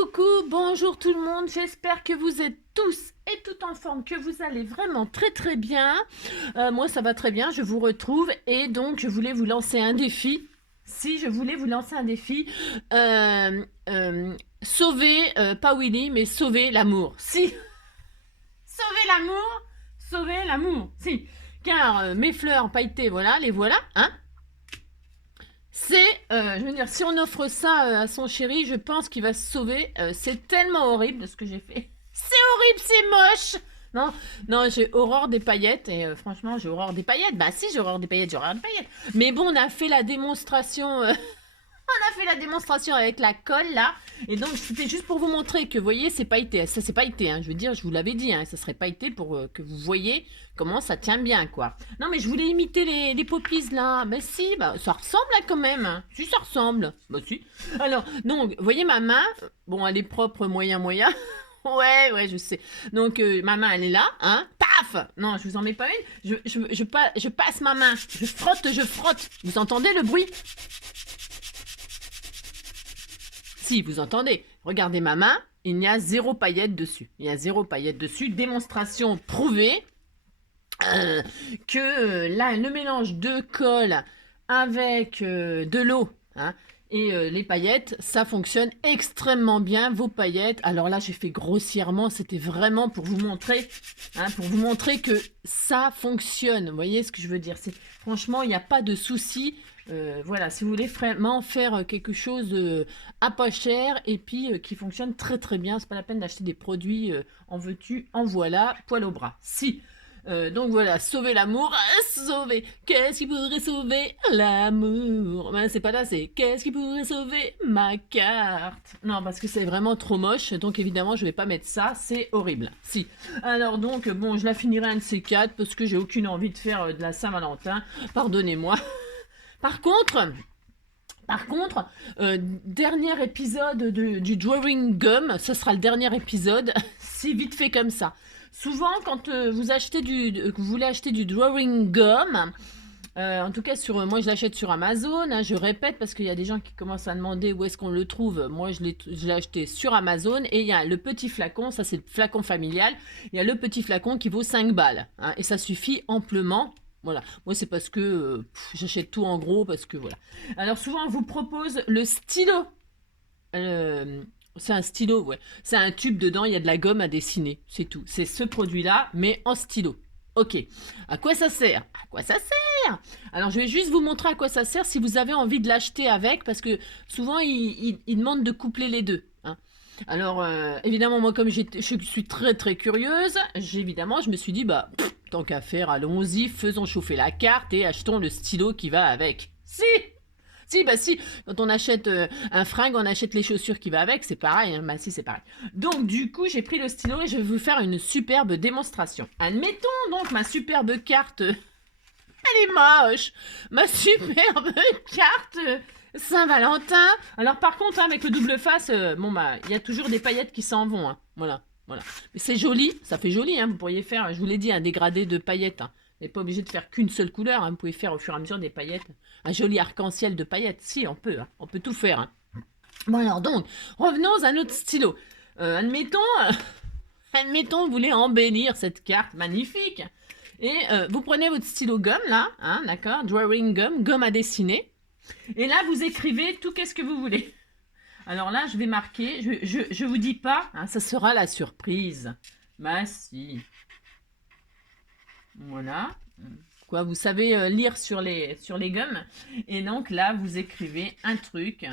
Coucou, bonjour tout le monde, j'espère que vous êtes tous et toutes en forme, que vous allez vraiment très bien. Moi ça va très bien, je vous retrouve et donc je voulais vous lancer un défi. Si je voulais vous lancer un défi, sauver, pas Willy, mais sauver l'amour. Si, sauver l'amour, si. Car mes fleurs pailletées, voilà, les voilà, hein. C'est, je veux dire, si on offre ça à son chéri, je pense qu'il va se sauver. C'est tellement horrible ce que j'ai fait. C'est horrible, c'est moche. Non, non, j'ai horreur des paillettes et franchement, j'ai horreur des paillettes. Bah si, j'ai horreur des paillettes, j'ai horreur des paillettes. Mais bon, on a fait la démonstration. On a fait la démonstration avec la colle là, et donc c'était juste pour vous montrer que, vous voyez, c'est pailleté, ça c'est pailleté, hein, je veux dire, je vous l'avais dit, hein, ça serait pailleté pour que vous voyez comment ça tient bien, quoi. Non mais je voulais imiter les poppies là, bah si, bah ça ressemble là quand même, hein. Si ça ressemble, bah si. Alors, donc, vous voyez ma main, bon elle est propre, moyen, ouais, je sais. Donc ma main elle est là, hein, paf. Non, je vous en mets pas une, je passe ma main, je frotte, vous entendez le bruit? Si, vous entendez, regardez ma main, il n'y a zéro paillette dessus. Il y a zéro paillette dessus. Démonstration prouvée que là, le mélange de colle avec de l'eau, hein, et les paillettes, ça fonctionne extrêmement bien, vos paillettes. Alors là, j'ai fait grossièrement, c'était vraiment pour vous montrer, hein, que ça fonctionne. Vous voyez ce que je veux dire? Franchement, il n'y a pas de souci. Voilà, si vous voulez vraiment faire quelque chose à pas cher et puis qui fonctionne très bien, c'est pas la peine d'acheter des produits en veux-tu, en voilà, poil au bras. Si. Donc voilà, sauver l'amour, sauver. Qu'est-ce qui pourrait sauver l'amour? Ben, c'est pas là, c'est qu'est-ce qui pourrait sauver ma carte? Non, parce que c'est vraiment trop moche, donc évidemment je vais pas mettre ça, c'est horrible. Si. Alors donc, bon, je la finirai un de ces quatre parce que j'ai aucune envie de faire de la Saint-Valentin. Pardonnez-moi. Par contre, dernier épisode du Drawing Gum, ce sera le dernier épisode, si vite fait comme ça. Souvent, quand vous voulez acheter du Drawing Gum, en tout cas, moi je l'achète sur Amazon, hein, je répète parce qu'il y a des gens qui commencent à demander où est-ce qu'on le trouve. Moi je l'ai acheté sur Amazon et il y a le petit flacon, ça c'est le flacon familial, il y a le petit flacon qui vaut 5 balles, hein, et ça suffit amplement. Voilà, moi c'est parce que j'achète tout en gros, parce que voilà. Alors souvent on vous propose le stylo. C'est un stylo, ouais. C'est un tube, dedans il y a de la gomme à dessiner, c'est tout. C'est ce produit-là, mais en stylo. Ok, à quoi ça sert? À quoi ça sert? Alors je vais juste vous montrer à quoi ça sert si vous avez envie de l'acheter avec, parce que souvent ils demandent de coupler les deux, hein. Alors évidemment moi comme je suis très curieuse, évidemment je me suis dit bah tant qu'à faire, allons-y, faisons chauffer la carte et achetons le stylo qui va avec. Si, quand on achète un fringue, on achète les chaussures qui va avec, c'est pareil, hein. Bah si, c'est pareil. Donc du coup, j'ai pris le stylo et je vais vous faire une superbe démonstration. Admettons donc ma superbe carte, elle est moche, ma superbe carte Saint-Valentin. Alors par contre, hein, avec le double face, bon bah, il y a toujours des paillettes qui s'en vont, hein. Voilà. Mais c'est joli, ça fait joli, hein. Vous pourriez faire, je vous l'ai dit, un dégradé de paillettes, hein. Vous n'êtes pas obligé de faire qu'une seule couleur, hein. Vous pouvez faire au fur et à mesure des paillettes. Un joli arc-en-ciel de paillettes. Si, on peut, hein. On peut tout faire, hein. Bon alors donc, revenons à notre stylo. Admettons, vous voulez embellir cette carte magnifique. Et vous prenez votre stylo gomme là, hein, d'accord, drawing gum, gomme à dessiner. Et là, vous écrivez tout qu'est-ce que vous voulez. Alors là, je vais marquer, je vous dis pas, hein, ça sera la surprise. Bah si. Voilà. Quoi, vous savez lire sur les gommes. Et donc là, vous écrivez un truc.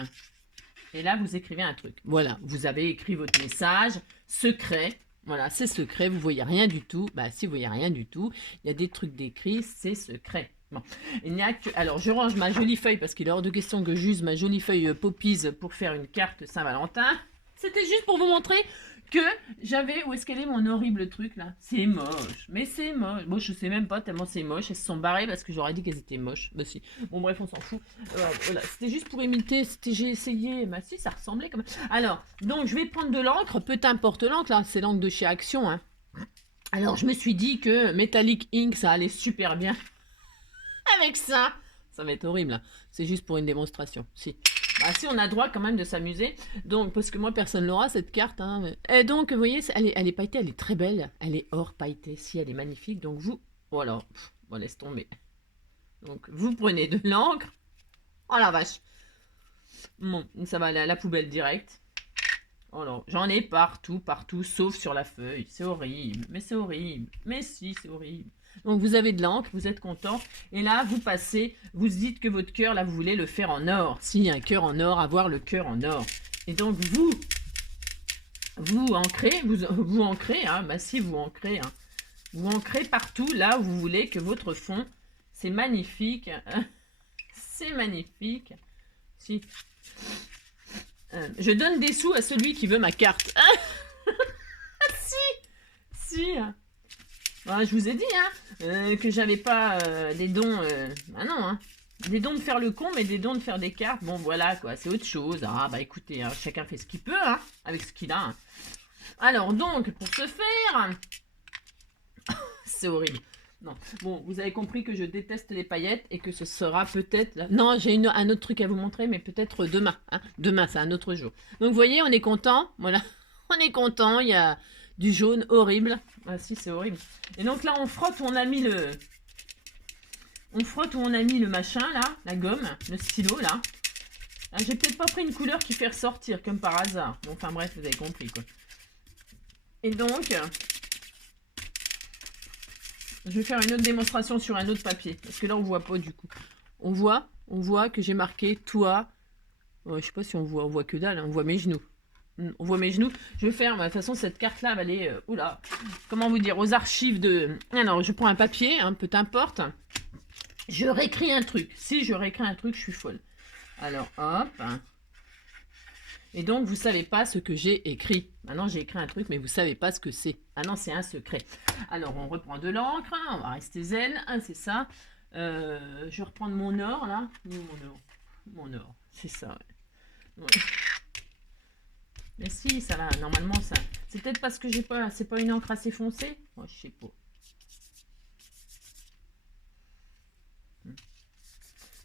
Et là, vous écrivez un truc. Voilà, vous avez écrit votre message secret. Voilà, c'est secret, vous voyez rien du tout. Bah si, vous voyez rien du tout. Il y a des trucs décrits, c'est secret. Bon. Il n'y a que... Alors, je range ma jolie feuille parce qu'il est hors de question que j'use ma jolie feuille Poppies pour faire une carte Saint-Valentin. C'était juste pour vous montrer que j'avais... Où est-ce qu'elle est mon horrible truc là? C'est moche, mais c'est moche. Bon, je sais même pas tellement c'est moche. Elles se sont barrées parce que j'aurais dit qu'elles étaient moches. Bah si. Bon bref, on s'en fout. Voilà, c'était juste pour imiter. J'ai essayé. Bah si, ça ressemblait quand même. Alors, donc je vais prendre de l'encre. Peu importe l'encre là. C'est l'encre de chez Action, hein. Alors, je me suis dit que Metallic Ink, ça allait super bien avec ça. Ça va être horrible, là. C'est juste pour une démonstration. Si. Bah, si, on a droit quand même de s'amuser. Donc, parce que moi, personne l'aura, cette carte. Hein. Et donc, vous voyez, elle est pailletée, elle est très belle. Elle est or pailletée. Si, elle est magnifique. Donc, vous... Voilà. Bon, laisse tomber. Donc, vous prenez de l'encre. Oh la vache. Bon, ça va à la poubelle direct. Oh là, j'en ai partout, partout, sauf sur la feuille. C'est horrible. Mais c'est horrible. Mais si, c'est horrible. Donc, vous avez de l'encre, vous êtes content. Et là, vous passez, vous dites que votre cœur, là, vous voulez le faire en or. S'il y a un cœur en or, avoir le cœur en or. Et donc, vous ancrez, vous ancrez, hein, bah si, vous ancrez, hein. Vous ancrez partout, là où vous voulez que votre fond, c'est magnifique. C'est magnifique. Si. Je donne des sous à celui qui veut ma carte. Si. Bah, je vous ai dit que j'avais pas des dons. Ah non, hein. Des dons de faire le con, mais des dons de faire des cartes. Bon, voilà, quoi. C'est autre chose. Ah, bah écoutez, hein, chacun fait ce qu'il peut, hein, avec ce qu'il a. Hein. Alors, donc, pour ce faire... C'est horrible. Non. Bon, vous avez compris que je déteste les paillettes et que ce sera peut-être... Non, j'ai un autre truc à vous montrer, mais peut-être demain. Hein. Demain, c'est un autre jour. Donc, vous voyez, on est content. Voilà. On est content. Il y a du jaune horrible. Ah si, c'est horrible. Et donc là, on frotte où on a mis le... On frotte où on a mis le machin, là. La gomme, le stylo, là. Ah, j'ai peut-être pas pris une couleur qui fait ressortir, comme par hasard. Bon, enfin bref, vous avez compris, quoi. Et donc... Je vais faire une autre démonstration sur un autre papier. Parce que là, on voit pas du coup. On voit que j'ai marqué toi. Je sais pas si on voit que dalle. Hein, on voit mes genoux. On voit mes genoux. Je vais faire, de toute façon, cette carte-là va aller, oula, comment vous dire, aux archives de... Alors, je prends un papier, hein, peu importe. Je réécris un truc. Si je réécris un truc, je suis folle. Alors, hop. Et donc, vous savez pas ce que j'ai écrit. Maintenant, j'ai écrit un truc, mais vous savez pas ce que c'est. Ah non, c'est un secret. Alors, on reprend de l'encre. On va rester zen. Ah, c'est ça. Je vais reprendre mon or, là. Mon or. C'est ça, ouais. Mais si, ça va. Normalement, ça... C'est peut-être parce que j'ai pas... C'est pas une encre assez foncée. Moi, je sais pas.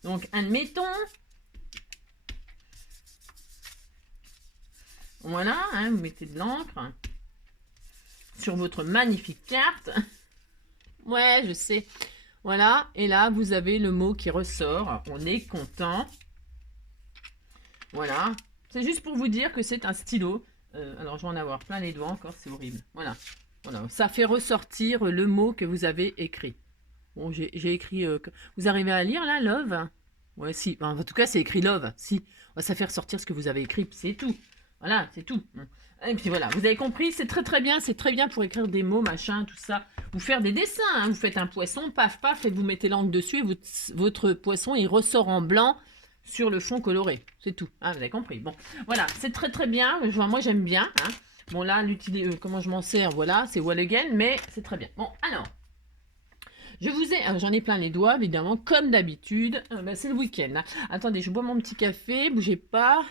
Donc, admettons... Voilà, hein, vous mettez de l'encre sur votre magnifique carte. Ouais, je sais. Voilà, et là, vous avez le mot qui ressort. On est content. Voilà. C'est juste pour vous dire que c'est un stylo. Alors, je vais en avoir plein les doigts encore, c'est horrible. Voilà. Voilà. Ça fait ressortir le mot que vous avez écrit. Bon, j'ai écrit... Vous arrivez à lire, là, love? Ouais, si. En tout cas, c'est écrit love. Si. Ça fait ressortir ce que vous avez écrit, c'est tout. Voilà, c'est tout. Et puis voilà, vous avez compris, c'est très bien pour écrire des mots, machin, tout ça. Ou faire des dessins, hein. Vous faites un poisson, paf, paf, et vous mettez l'encre dessus, et votre poisson, il ressort en blanc sur le fond coloré. C'est tout, hein, vous avez compris. Bon, voilà, c'est très bien, moi j'aime bien. Hein. Bon là, comment je m'en sers, voilà, c'est Wall Again, mais c'est très bien. Bon, alors, j'en ai plein les doigts, évidemment, comme d'habitude. C'est le week-end. Hein. Attendez, je bois mon petit café, bougez pas.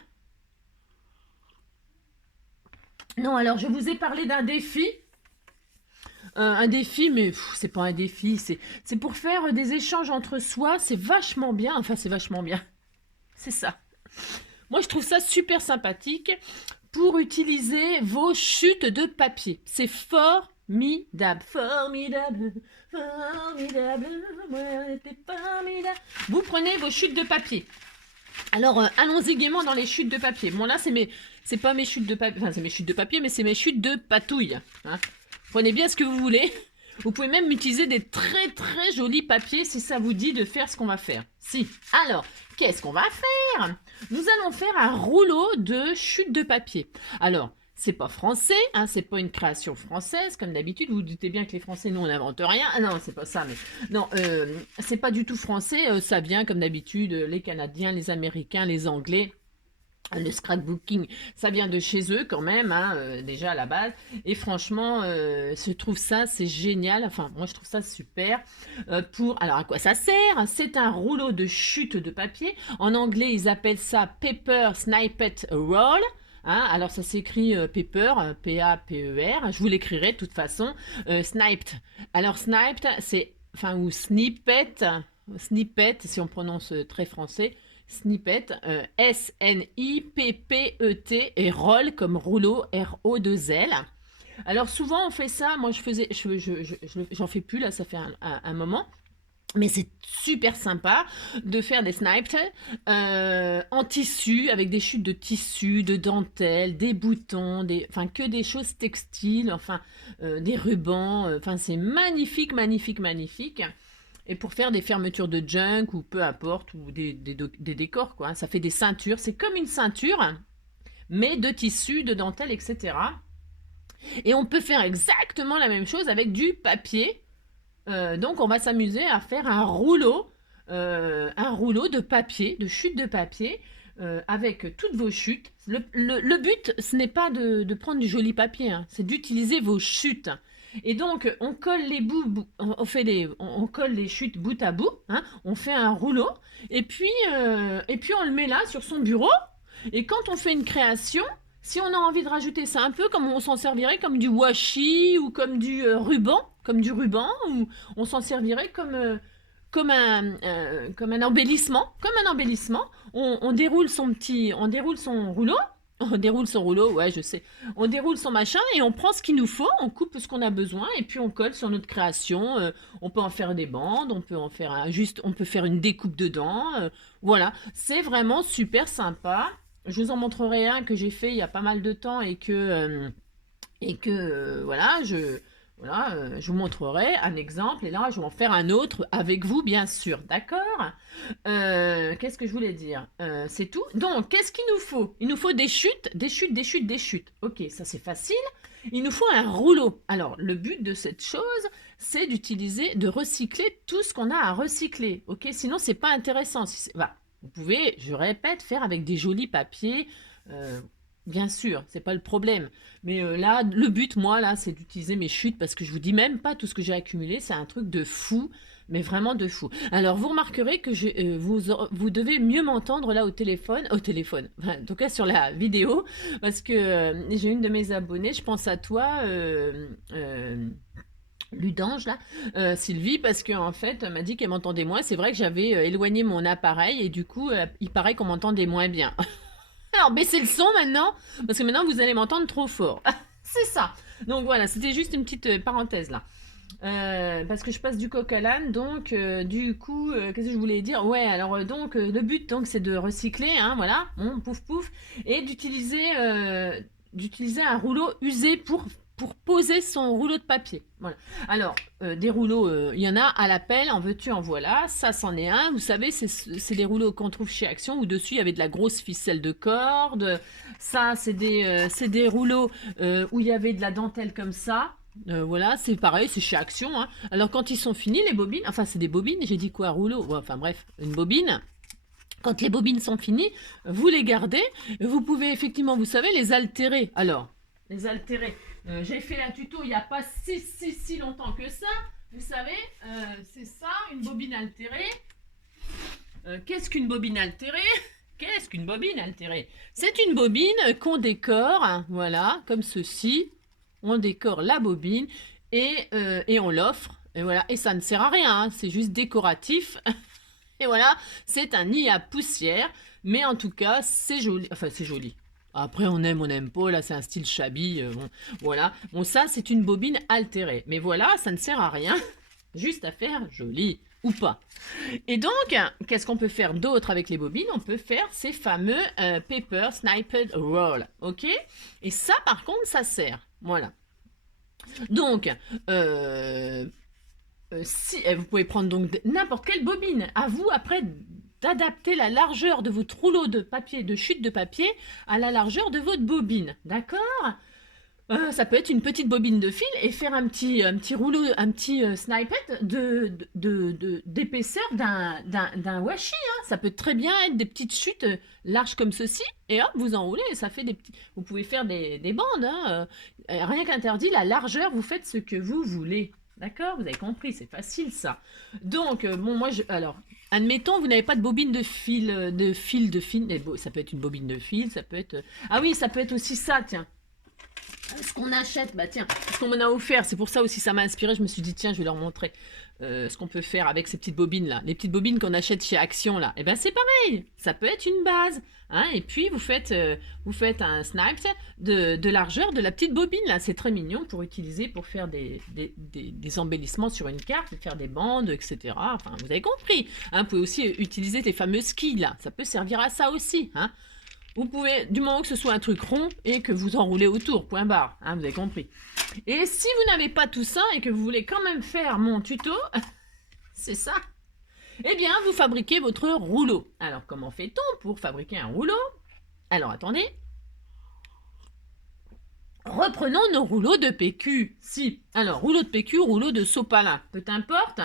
Non, alors je vous ai parlé d'un défi. Un défi, mais c'est pas un défi, c'est pour faire des échanges entre soi. C'est vachement bien, enfin c'est vachement bien. C'est ça. Moi je trouve ça super sympathique pour utiliser vos chutes de papier. C'est formidable, formidable, formidable, ouais, t'es formidable. Vous prenez vos chutes de papier. Alors, allons-y gaiement dans les chutes de papier. Bon, là, c'est pas mes chutes de papier, enfin, c'est mes chutes de papier, mais c'est mes chutes de patouille. Hein. Prenez bien ce que vous voulez. Vous pouvez même utiliser des très jolis papiers si ça vous dit de faire ce qu'on va faire. Si. Alors, qu'est-ce qu'on va faire? Nous allons faire un rouleau de chutes de papier. Alors, c'est pas français, hein, c'est pas une création française, comme d'habitude. Vous vous doutez bien que les Français, nous, on n'invente rien. Ah non, c'est pas ça, mais... Non, c'est pas du tout français. Ça vient, comme d'habitude, les Canadiens, les Américains, les Anglais. Le scrapbooking, ça vient de chez eux quand même, hein, déjà à la base. Et franchement, je trouve ça, c'est génial. Enfin, moi, je trouve ça super. Alors, à quoi ça sert? C'est un rouleau de chute de papier. En anglais, ils appellent ça Paper Snippet Roll. Hein, alors ça s'écrit paper, P-A-P-E-R, je vous l'écrirai de toute façon, sniped. Alors sniped, c'est, enfin, ou snippet, si on prononce très français, Snippet, S-N-I-P-P-E-T, et roll comme rouleau, R-O-2-L. Alors souvent on fait ça, moi j'en fais plus là, ça fait un moment. Mais c'est super sympa de faire des snipes en tissu, avec des chutes de tissu, de dentelle, des boutons, enfin que des choses textiles, enfin des rubans, enfin c'est magnifique, magnifique, magnifique. Et pour faire des fermetures de junk ou peu importe, ou des décors quoi, ça fait des ceintures, c'est comme une ceinture, mais de tissu, de dentelle, etc. Et on peut faire exactement la même chose avec du papier. Donc on va s'amuser à faire un rouleau de papier, de chutes de papier, avec toutes vos chutes. Le but, ce n'est pas de prendre du joli papier, hein, c'est d'utiliser vos chutes. Et donc on colle les bouts, on colle les chutes bout à bout, hein, on fait un rouleau, et puis on le met là sur son bureau. Et quand on fait une création, si on a envie de rajouter ça un peu, comme on s'en servirait comme du washi ou comme du ruban, ou on s'en servirait comme un embellissement, On déroule son rouleau. On déroule son rouleau, ouais, je sais. On déroule son machin et on prend ce qu'il nous faut, on coupe ce qu'on a besoin et puis on colle sur notre création. On peut en faire des bandes, on peut en faire on peut faire une découpe dedans. Voilà, c'est vraiment super sympa. Je vous en montrerai un que j'ai fait il y a pas mal de temps et que voilà, je vous montrerai un exemple et là je vais en faire un autre avec vous bien sûr, d'accord. Qu'est-ce que je voulais dire, c'est tout. Donc qu'est-ce qu'il nous faut? Il nous faut des chutes, des chutes, des chutes, des chutes. Ok, ça c'est facile. Il nous faut un rouleau. Alors le but de cette chose, c'est de recycler tout ce qu'on a à recycler. Ok, sinon c'est pas intéressant. Voilà. Vous pouvez, je répète, faire avec des jolis papiers. Bien sûr, c'est pas le problème. Mais là, le but, moi, là, c'est d'utiliser mes chutes parce que je vous dis même pas tout ce que j'ai accumulé. C'est un truc de fou, mais vraiment de fou. Alors, vous remarquerez que vous devez mieux m'entendre là au téléphone, enfin, en tout cas sur la vidéo, parce que j'ai une de mes abonnées, je pense à toi, Ludange là, Sylvie, parce qu'en fait elle m'a dit qu'elle m'entendait moins. C'est vrai que j'avais éloigné mon appareil et du coup il paraît qu'on m'entendait moins bien. Alors baissez le son maintenant, parce que maintenant vous allez m'entendre trop fort. C'est ça. Donc voilà, c'était juste une petite parenthèse là. Parce que je passe du coq à l'âne, donc du coup, qu'est-ce que je voulais dire? Ouais, alors donc le but donc c'est de recycler, hein, voilà, pouf pouf, et d'utiliser un rouleau usé pour poser son rouleau de papier. Voilà. Alors, des rouleaux, il y en a à la pelle, en veux-tu, en voilà. Ça, c'en est un. Vous savez, c'est des rouleaux qu'on trouve chez Action, où dessus, il y avait de la grosse ficelle de corde. Ça, c'est des rouleaux où il y avait de la dentelle comme ça. Voilà, c'est pareil, c'est chez Action. Hein. Alors, quand ils sont finis, les bobines, enfin, c'est des bobines, j'ai dit quoi, rouleau? Ouais, enfin, bref, une bobine. Quand les bobines sont finies, vous les gardez. Vous pouvez effectivement, vous savez, les altérer. Alors, les altérer. J'ai fait un tuto il n'y a pas si longtemps que ça. Vous savez, c'est ça, une bobine altérée. Qu'est-ce qu'une bobine altérée? Qu'est-ce qu'une bobine altérée? C'est une bobine qu'on décore, hein, voilà, comme ceci. On décore la bobine et on l'offre. Et voilà, et ça ne sert à rien, hein, c'est juste décoratif. Et voilà, c'est un nid à poussière. Mais en tout cas, c'est joli. Enfin, c'est joli. Après, on n'aime pas, là, c'est un style shabby, bon, voilà. Bon, ça, c'est une bobine altérée. Mais voilà, ça ne sert à rien, juste à faire joli, ou pas. Et donc, qu'est-ce qu'on peut faire d'autre avec les bobines? On peut faire ces fameux paper sniped roll, ok? Et ça, par contre, ça sert, voilà. Donc, vous pouvez prendre donc n'importe quelle bobine, à vous, après, d'adapter la largeur de votre rouleau de papier, de chute de papier, à la largeur de votre bobine, d'accord? Ça peut être une petite bobine de fil et faire un petit rouleau, un petit snippet d'épaisseur d'un washi. Hein. Ça peut très bien être des petites chutes larges comme ceci et hop, vous enroulez et ça fait des petits. Vous pouvez faire des bandes. Hein. Rien qu'interdit, la largeur, vous faites ce que vous voulez. D'accord? Vous avez compris, c'est facile ça. Donc, bon, alors, admettons, vous n'avez pas de bobine de fil, ça peut être une bobine de fil, ça peut être... Ah oui, ça peut être aussi ça, tiens. Ce qu'on achète, bah tiens, ce qu'on m'en a offert, c'est pour ça aussi ça m'a inspiré. Je me suis dit, tiens, je vais leur montrer ce qu'on peut faire avec ces petites bobines là. Les petites bobines qu'on achète chez Action là. Et ben c'est pareil, ça peut être une base. Hein, et puis vous faites un snip de largeur de la petite bobine là. C'est très mignon pour utiliser pour faire des embellissements sur une carte, faire des bandes, etc. Enfin, vous avez compris. Hein, vous pouvez aussi utiliser les fameux skis là. Ça peut servir à ça aussi. Hein. Vous pouvez, du moment que ce soit un truc rond et que vous enroulez autour, point barre, hein, vous avez compris. Et si vous n'avez pas tout ça et que vous voulez quand même faire mon tuto, c'est ça. Eh bien, vous fabriquez votre rouleau. Alors, comment fait-on pour fabriquer un rouleau? Alors, attendez. Reprenons nos rouleaux de PQ. Si, alors, rouleau de PQ, rouleau de sopalin, peu importe.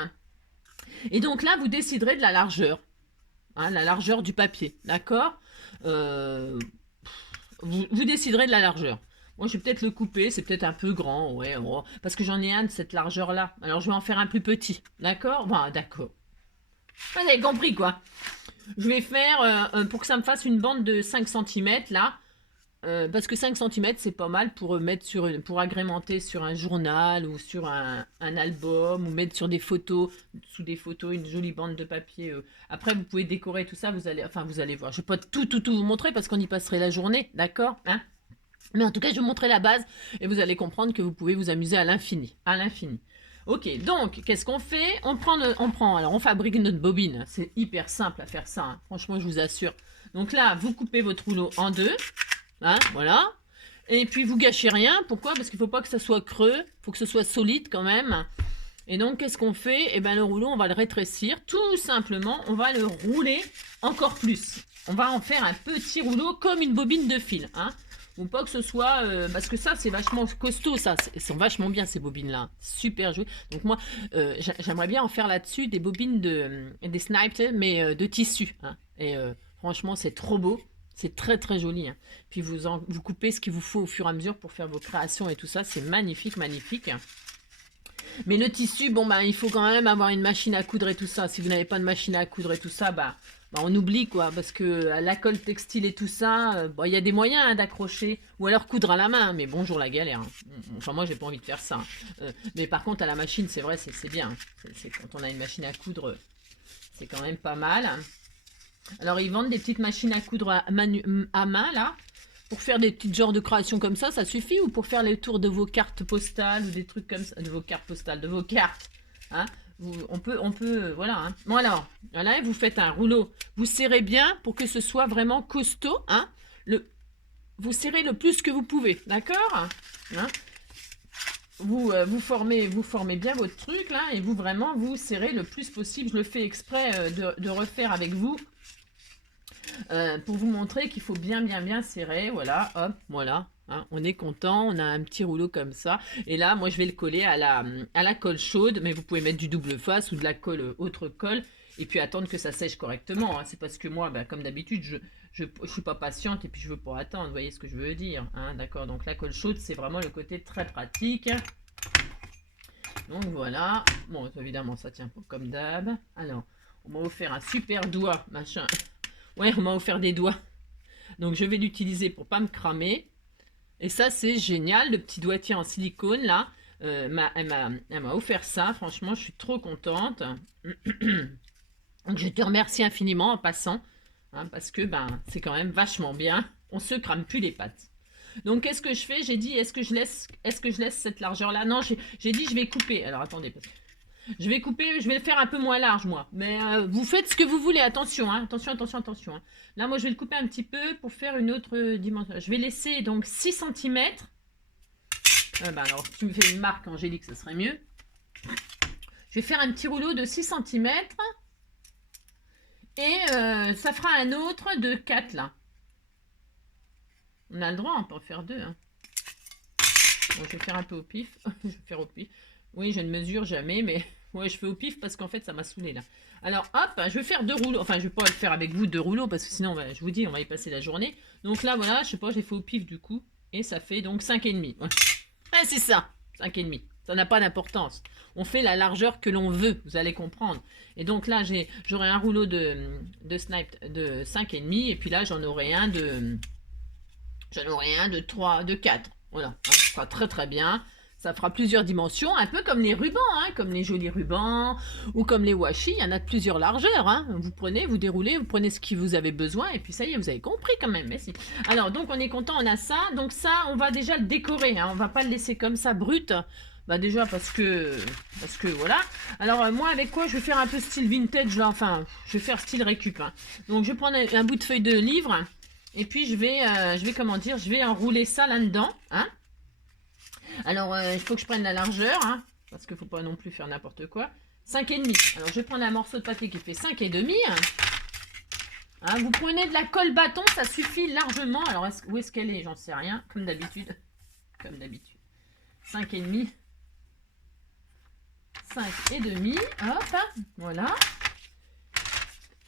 Et donc là, vous déciderez de la largeur. Hein, la largeur du papier, d'accord? Vous déciderez de la largeur. Moi, je vais peut-être le couper, c'est peut-être un peu grand, ouais, oh, parce que j'en ai un de cette largeur-là. Alors, je vais en faire un plus petit, d'accord? Bon, d'accord. Vous avez compris, quoi. Je vais faire, pour que ça me fasse une bande de 5 cm, là, parce que 5 cm, c'est pas mal pour mettre pour agrémenter sur un journal ou sur un album ou mettre sur des photos, sous des photos, une jolie bande de papier. Après, vous pouvez décorer tout ça, vous allez voir. Je vais pas tout vous montrer parce qu'on y passerait la journée, d'accord, hein? Mais en tout cas, je vais vous montrer la base et vous allez comprendre que vous pouvez vous amuser à l'infini, Ok, donc, qu'est-ce qu'on fait? Alors, on fabrique notre bobine. C'est hyper simple à faire ça, hein. Franchement, je vous assure. Donc là, vous coupez votre rouleau en deux. Hein, voilà. Et puis vous gâchez rien. Pourquoi? Parce qu'il ne faut pas que ça soit creux. Il faut que ce soit solide quand même. Et donc, qu'est-ce qu'on fait? Eh bien, le rouleau, on va le rétrécir. Tout simplement, on va le rouler encore plus. On va en faire un petit rouleau comme une bobine de fil. Hein. Ou pas que ce soit... parce que ça, c'est vachement costaud, ça. Ils sont vachement bien, ces bobines-là. Super joué. Donc moi, j'aimerais bien en faire là-dessus des bobines des snipes, mais de tissu. Hein. Et franchement, c'est trop beau. C'est très très joli. Hein. Puis vous coupez ce qu'il vous faut au fur et à mesure pour faire vos créations et tout ça. C'est magnifique, magnifique. Mais le tissu, bon, bah, il faut quand même avoir une machine à coudre et tout ça. Si vous n'avez pas de machine à coudre et tout ça, bah on oublie quoi. Parce que la colle textile et tout ça, il y a des moyens hein, d'accrocher. Ou alors coudre à la main. Mais bonjour la galère. Hein. Enfin, moi, j'ai pas envie de faire ça. Mais par contre, à la machine, c'est vrai, c'est bien. C'est quand on a une machine à coudre, c'est quand même pas mal. Alors, ils vendent des petites machines à coudre à main, là, pour faire des petites genres de créations comme ça suffit? Ou pour faire les tours de vos cartes postales ou des trucs comme ça, de vos cartes postales, de vos cartes, hein? On peut, voilà. Hein. Bon alors, là, vous faites un rouleau. Vous serrez bien pour que ce soit vraiment costaud, hein? Vous serrez le plus que vous pouvez, d'accord? Hein? Vous formez bien votre truc, là, et vous serrez le plus possible. Je le fais exprès de refaire avec vous. Pour vous montrer qu'il faut bien serrer, voilà, hop, voilà, hein, on est content, on a un petit rouleau comme ça, et là, moi, je vais le coller à la colle chaude, mais vous pouvez mettre du double face ou de la colle, autre colle, et puis attendre que ça sèche correctement, hein. C'est parce que moi, comme d'habitude, je suis pas patiente, et puis je veux pas attendre, vous voyez ce que je veux dire, hein, d'accord, donc la colle chaude, c'est vraiment le côté très pratique, donc voilà, bon, évidemment, ça tient pas comme d'hab, alors, on m'a offert un super doigt, machin. Ouais, on m'a offert des doigts. Donc, je vais l'utiliser pour pas me cramer. Et ça, c'est génial. Le petit doigtier en silicone, là. Elle m'a offert ça. Franchement, je suis trop contente. Donc, je te remercie infiniment en passant. Hein, parce que, c'est quand même vachement bien. On se crame plus les pattes. Donc, qu'est-ce que je fais? J'ai dit, est-ce que je laisse cette largeur-là? Non, j'ai dit, je vais couper. Alors, attendez, parce que... Je vais couper, je vais le faire un peu moins large, moi. Mais vous faites ce que vous voulez, attention, hein, attention. Hein. Là, moi, je vais le couper un petit peu pour faire une autre dimension. Je vais laisser donc 6 cm. Alors, si tu me fais une marque, Angélique, ça serait mieux. Je vais faire un petit rouleau de 6 cm. Et ça fera un autre de 4, là. On a le droit, on peut en faire 2. Hein. Bon, je vais faire un peu au pif. Je vais faire au pif. Oui, je ne mesure jamais, mais... Ouais, je fais au pif parce qu'en fait, ça m'a saoulé là. Alors, hop, je vais faire 2 rouleaux. Enfin, je vais pas le faire avec vous 2 rouleaux parce que sinon, je vous dis, on va y passer la journée. Donc là, voilà, je sais pas, j'ai fait au pif du coup. Et ça fait donc 5,5. Ouais, c'est ça, 5,5. Ça n'a pas d'importance. On fait la largeur que l'on veut, vous allez comprendre. Et donc là, j'aurai un rouleau de snipe de 5,5. Et puis là, j'en aurai un de 3, de 4. Voilà, hein, ça sera très très bien. Ça fera plusieurs dimensions, un peu comme les rubans, hein, comme les jolis rubans, ou comme les washi, il y en a de plusieurs largeurs. Hein. Vous prenez, vous déroulez, vous prenez ce que vous avez besoin, et puis ça y est, vous avez compris quand même. Merci. Alors, donc on est content, on a ça. Donc ça, on va déjà le décorer. Hein. On va pas le laisser comme ça brut. Bah déjà parce que voilà. Alors moi avec quoi je vais faire un peu style vintage là, enfin je vais faire style récup. Hein. Donc je vais prendre un bout de feuille de livre et puis je vais comment dire, je vais enrouler ça là-dedans. Hein. Alors, il faut que je prenne la largeur, hein, parce qu'il ne faut pas non plus faire n'importe quoi. 5,5. Alors, je vais prendre un morceau de papier qui fait 5,5. Hein, vous prenez de la colle bâton, ça suffit largement. Alors, où est-ce qu'elle est? J'en sais rien, comme d'habitude. Comme d'habitude. 5,5. 5,5. Hop, voilà.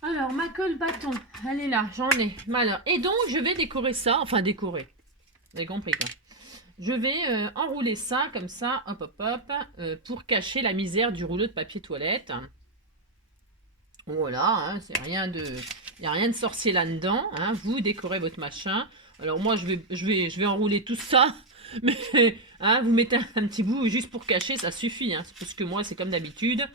Alors, ma colle bâton, elle est là, j'en ai. Alors, et donc, je vais décorer ça. Enfin, décorer. Vous avez compris, quoi. Je vais enrouler ça comme ça, hop hop hop, pour cacher la misère du rouleau de papier toilette. Voilà, hein, c'est rien de, il n'y a rien de sorcier là-dedans. Hein, vous décorez votre machin. Alors moi, je vais enrouler tout ça, mais hein, vous mettez un petit bout juste pour cacher, ça suffit. Hein, parce que moi, c'est comme d'habitude.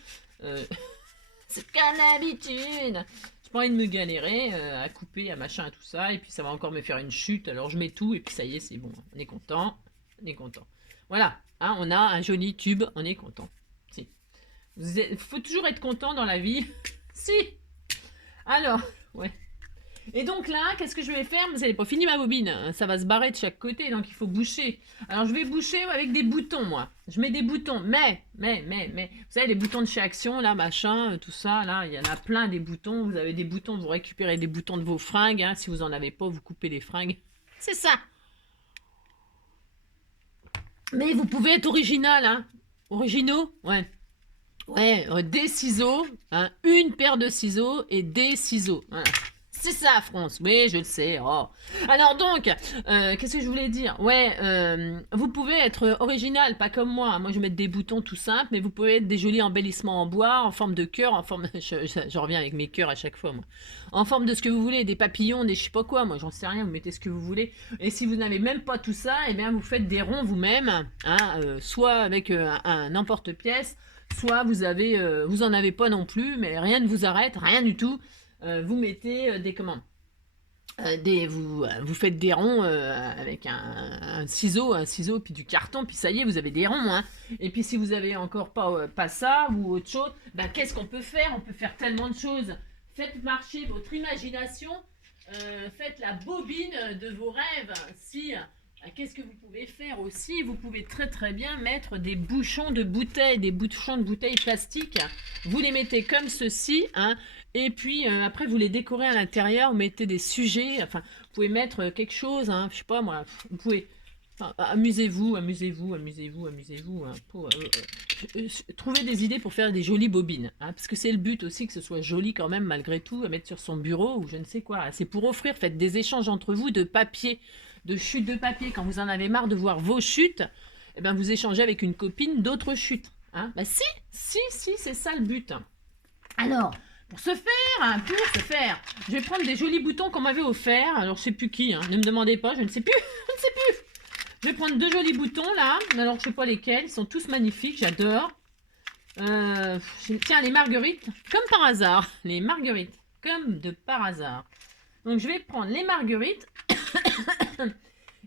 C'est comme d'habitude. J'ai pas envie de me galérer à couper, à machin, à tout ça. Et puis ça va encore me faire une chute. Alors je mets tout et puis ça y est, c'est bon. On est content. On est content. Voilà, hein, on a un joli tube, on est content. Si. Faut toujours être content dans la vie. Si. Alors, ouais. Et donc là, qu'est-ce que je vais faire? Vous n'avez pas fini ma bobine. Hein, ça va se barrer de chaque côté, donc il faut boucher. Alors je vais boucher avec des boutons, moi. Je mets des boutons, mais. Vous savez, les boutons de chez Action, là, machin, tout ça, là, il y en a plein des boutons. Vous avez des boutons, vous récupérez des boutons de vos fringues. Hein, si vous n'en avez pas, vous coupez les fringues. C'est ça. Mais vous pouvez être original, hein. Originaux, ouais. Ouais, des ciseaux, hein, une paire de ciseaux et des ciseaux. Voilà. C'est ça, France. Oui, je le sais. Oh. Alors donc, qu'est-ce que je voulais dire? Ouais, vous pouvez être original, pas comme moi. Moi, je vais mettre des boutons tout simples, mais vous pouvez être des jolis embellissements en bois, en forme de cœur, en forme. Je reviens avec mes cœurs à chaque fois, moi. En forme de ce que vous voulez, des papillons, des je sais pas quoi. Moi, j'en sais rien. Vous mettez ce que vous voulez. Et si vous n'avez même pas tout ça, eh bien, vous faites des ronds vous-même, hein, soit avec un emporte-pièce, soit vous en avez pas non plus, mais rien ne vous arrête, rien du tout. Vous mettez des commandes. Vous faites des ronds avec un ciseau, puis du carton, puis ça y est, vous avez des ronds. Hein. Et puis si vous avez encore pas ça ou autre chose, ben, qu'est-ce qu'on peut faire? On peut faire tellement de choses. Faites marcher votre imagination, faites la bobine de vos rêves. Si, qu'est-ce que vous pouvez faire aussi? Vous pouvez très très bien mettre des bouchons de bouteilles, des bouchons de bouteilles plastiques. Vous les mettez comme ceci, hein, et puis après vous les décorez à l'intérieur, vous mettez des sujets, enfin vous pouvez mettre quelque chose, hein, je sais pas moi, vous pouvez, enfin, amusez-vous. Hein, trouvez des idées pour faire des jolies bobines, hein, parce que c'est le but aussi que ce soit joli quand même malgré tout, à mettre sur son bureau ou je ne sais quoi. C'est pour offrir, faites des échanges entre vous de papier, de chutes de papier. Quand vous en avez marre de voir vos chutes, eh ben vous échangez avec une copine d'autres chutes. Hein. Bah si, c'est ça le but. Alors, pour ce faire, je vais prendre des jolis boutons qu'on m'avait offerts. Alors, je sais plus qui, hein. Ne me demandez pas, je ne sais plus. Je vais prendre deux jolis boutons, là. Alors, je sais pas lesquels. Ils sont tous magnifiques, j'adore. Tiens, les marguerites, comme par hasard. Les marguerites, comme de par hasard. Donc, je vais prendre les marguerites.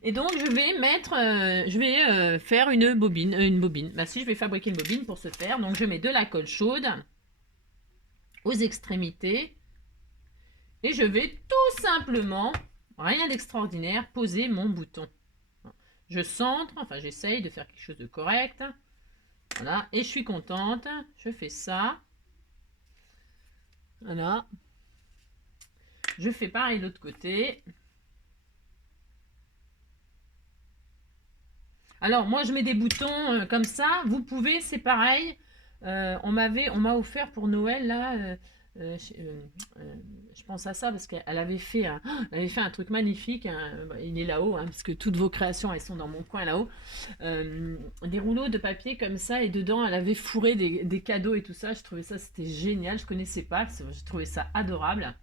Et donc, je vais faire une bobine. Bah, si, je vais fabriquer une bobine pour ce faire. Donc, je mets de la colle chaude aux extrémités et je vais tout simplement, rien d'extraordinaire, poser mon bouton. Je centre, enfin j'essaye de faire quelque chose de correct. Voilà, et je suis contente. Je fais ça. Voilà. Je fais pareil de l'autre côté. Alors moi je mets des boutons comme ça. Vous pouvez, c'est pareil. On m'a offert pour Noël là. Je pense à ça parce qu'elle avait fait un truc magnifique. Hein, il est là-haut, hein, parce que toutes vos créations elles sont dans mon coin là-haut. Des rouleaux de papier comme ça et dedans elle avait fourré des cadeaux et tout ça. Je trouvais ça c'était génial. Je connaissais pas. Je trouvais ça adorable.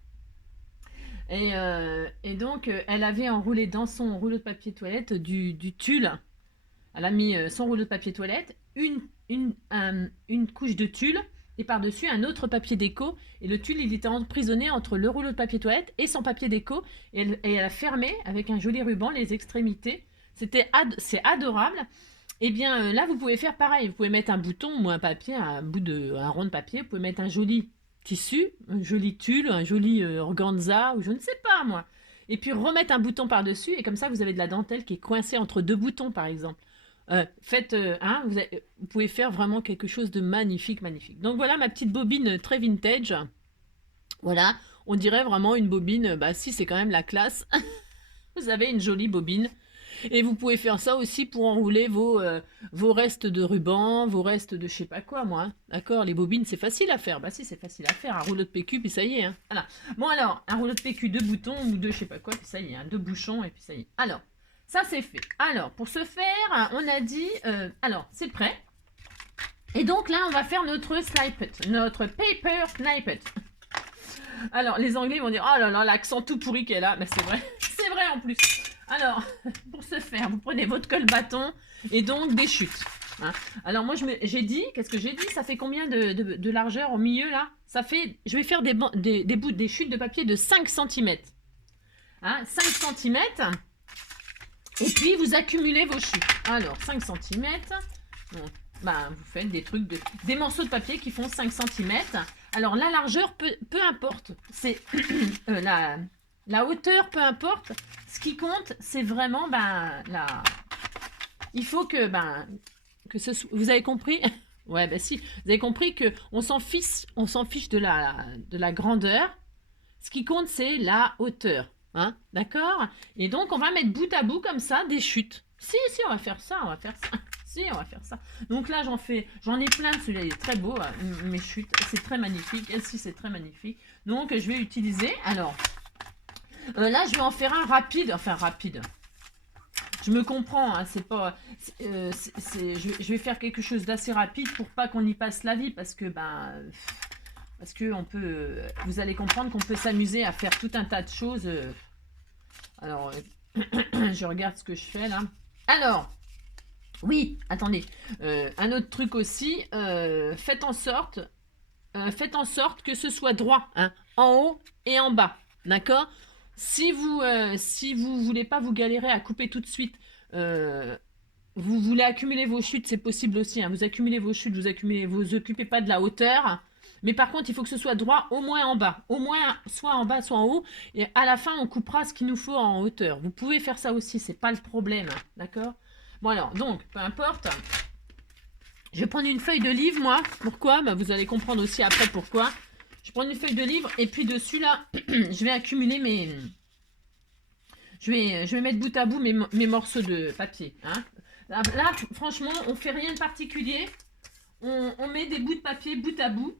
Et donc, elle avait enroulé dans son rouleau de papier toilette du tulle. Elle a mis son rouleau de papier toilette, une couche de tulle, et par-dessus un autre papier déco. Et le tulle, il était emprisonné entre le rouleau de papier toilette et son papier déco. Et elle a fermé avec un joli ruban les extrémités. C'est adorable. Et bien là, vous pouvez faire pareil. Vous pouvez mettre un bouton ou un papier, un rond de papier. Vous pouvez mettre un joli tissu, un joli tulle, un joli organza, ou je ne sais pas moi. Et puis remettre un bouton par-dessus. Et comme ça, vous avez de la dentelle qui est coincée entre deux boutons, par exemple. Vous pouvez faire vraiment quelque chose de magnifique, magnifique. Donc voilà ma petite bobine très vintage. Voilà, on dirait vraiment une bobine. Bah si, c'est quand même la classe. Vous avez une jolie bobine. Et vous pouvez faire ça aussi pour enrouler vos restes de ruban, vos restes de je sais pas quoi, moi. Hein. D'accord. Les bobines, c'est facile à faire. Bah si, c'est facile à faire. Un rouleau de PQ, puis ça y est. Hein. Voilà. Bon alors, un rouleau de PQ, deux boutons ou deux je sais pas quoi, puis ça y est. Hein. Deux bouchons, et puis ça y est. Alors, ça c'est fait. Alors, pour ce faire, on a dit... alors, c'est prêt. Et donc là, on va faire notre snippet. Notre paper snippet. Alors, les Anglais vont dire, oh là là, l'accent tout pourri qu'elle a. Mais c'est vrai. C'est vrai en plus. Alors, pour ce faire, vous prenez votre colle bâton et donc des chutes. Hein. Alors moi, j'ai dit, qu'est-ce que j'ai dit? Ça fait combien de largeur au milieu là? Ça fait, je vais faire des chutes de papier de 5 cm. Hein, 5 cm. Et puis, vous accumulez vos chutes. Alors, 5 cm. Bon, ben, vous faites des morceaux de papier qui font 5 cm. Alors, la largeur, peu importe. C'est la hauteur, peu importe. Ce qui compte, c'est vraiment il faut que vous avez compris. Ouais, ben si, vous avez compris que on s'en fiche de la grandeur. Ce qui compte, c'est la hauteur. Hein, d'accord? Et donc, on va mettre bout à bout comme ça des chutes. Si, on va faire ça, Si, on va faire ça. Donc là, j'en ai plein. Celui-là, il est très beau. Mes chutes, c'est très magnifique. Elle-ci, c'est très magnifique. Donc, je vais utiliser. Alors, là, je vais en faire un rapide. Enfin, rapide. Je me comprends. Hein, c'est pas. Je vais faire quelque chose d'assez rapide pour pas qu'on y passe la vie. Parce que, vous allez comprendre qu'on peut s'amuser à faire tout un tas de choses. Alors, je regarde ce que je fais là. Alors, oui, attendez. Un autre truc aussi, faites en sorte que ce soit droit, hein, en haut et en bas, d'accord? Si vous voulez pas vous galérer à couper tout de suite, vous voulez accumuler vos chutes, c'est possible aussi. Hein, vous accumulez vos chutes, vous occupez pas de la hauteur. Mais par contre, il faut que ce soit droit au moins en bas. Au moins, soit en bas, soit en haut. Et à la fin, on coupera ce qu'il nous faut en hauteur. Vous pouvez faire ça aussi, c'est pas le problème. D'accord? Bon alors, donc, peu importe. Je vais prendre une feuille de livre, moi. Pourquoi? Vous allez comprendre aussi après pourquoi. Je prends une feuille de livre et puis dessus, là, je vais accumuler mes... Je vais mettre bout à bout mes morceaux de papier. Hein. Là, franchement, on fait rien de particulier. On met des bouts de papier bout à bout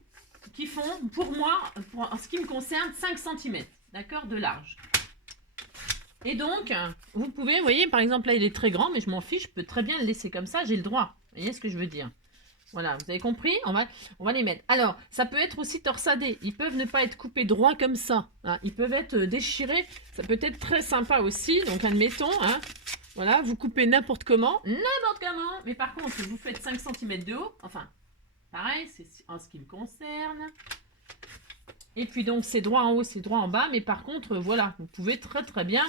qui font, pour moi, en ce qui me concerne, 5 cm, d'accord, de large. Et donc, vous pouvez, vous voyez, par exemple, là, il est très grand, mais je m'en fiche, je peux très bien le laisser comme ça, j'ai le droit. Vous voyez ce que je veux dire? Voilà, vous avez compris? On va les mettre. Alors, ça peut être aussi torsadé. Ils peuvent ne pas être coupés droit comme ça. Hein. Ils peuvent être déchirés. Ça peut être très sympa aussi. Donc, admettons, hein, voilà, vous coupez n'importe comment. Mais par contre, vous faites 5 cm de haut. Enfin, pareil, c'est en ce qui me concerne. Et puis donc, c'est droit en haut, c'est droit en bas. Mais par contre, voilà, vous pouvez très très bien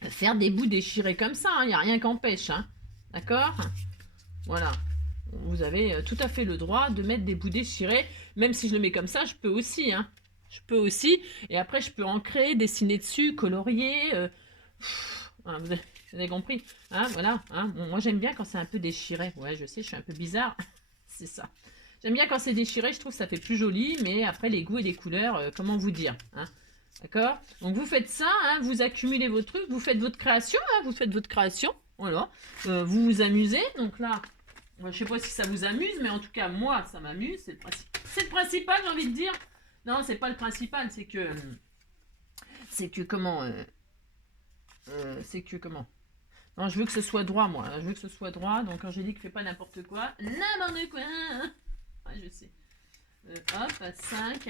faire des bouts déchirés comme ça. Il n'y a rien qu'empêche. Hein. D'accord? Voilà. Vous avez tout à fait le droit de mettre des bouts déchirés. Même si je le mets comme ça, je peux aussi. Hein. Je peux aussi. Et après, je peux ancrer, dessiner dessus, colorier. Hein, vous avez compris. Hein, voilà. Hein. Bon, moi, j'aime bien quand c'est un peu déchiré. Ouais, je sais, je suis un peu bizarre. C'est ça. J'aime bien quand c'est déchiré. Je trouve que ça fait plus joli. Mais après, les goûts et les couleurs, comment vous dire, hein. D'accord? Donc, vous faites ça. Hein, vous accumulez vos trucs. Vous faites votre création. Hein, vous faites votre création. Voilà. Vous vous amusez. Donc là... Je ne sais pas si ça vous amuse, mais en tout cas, moi, ça m'amuse. C'est le principal, j'ai envie de dire. Non, c'est pas le principal, c'est que comment... Non, je veux que ce soit droit, moi. Je veux que ce soit droit. Donc, quand j'ai dit que je fais pas n'importe quoi, n'importe quoi. Ouais, je sais. Hop, 5.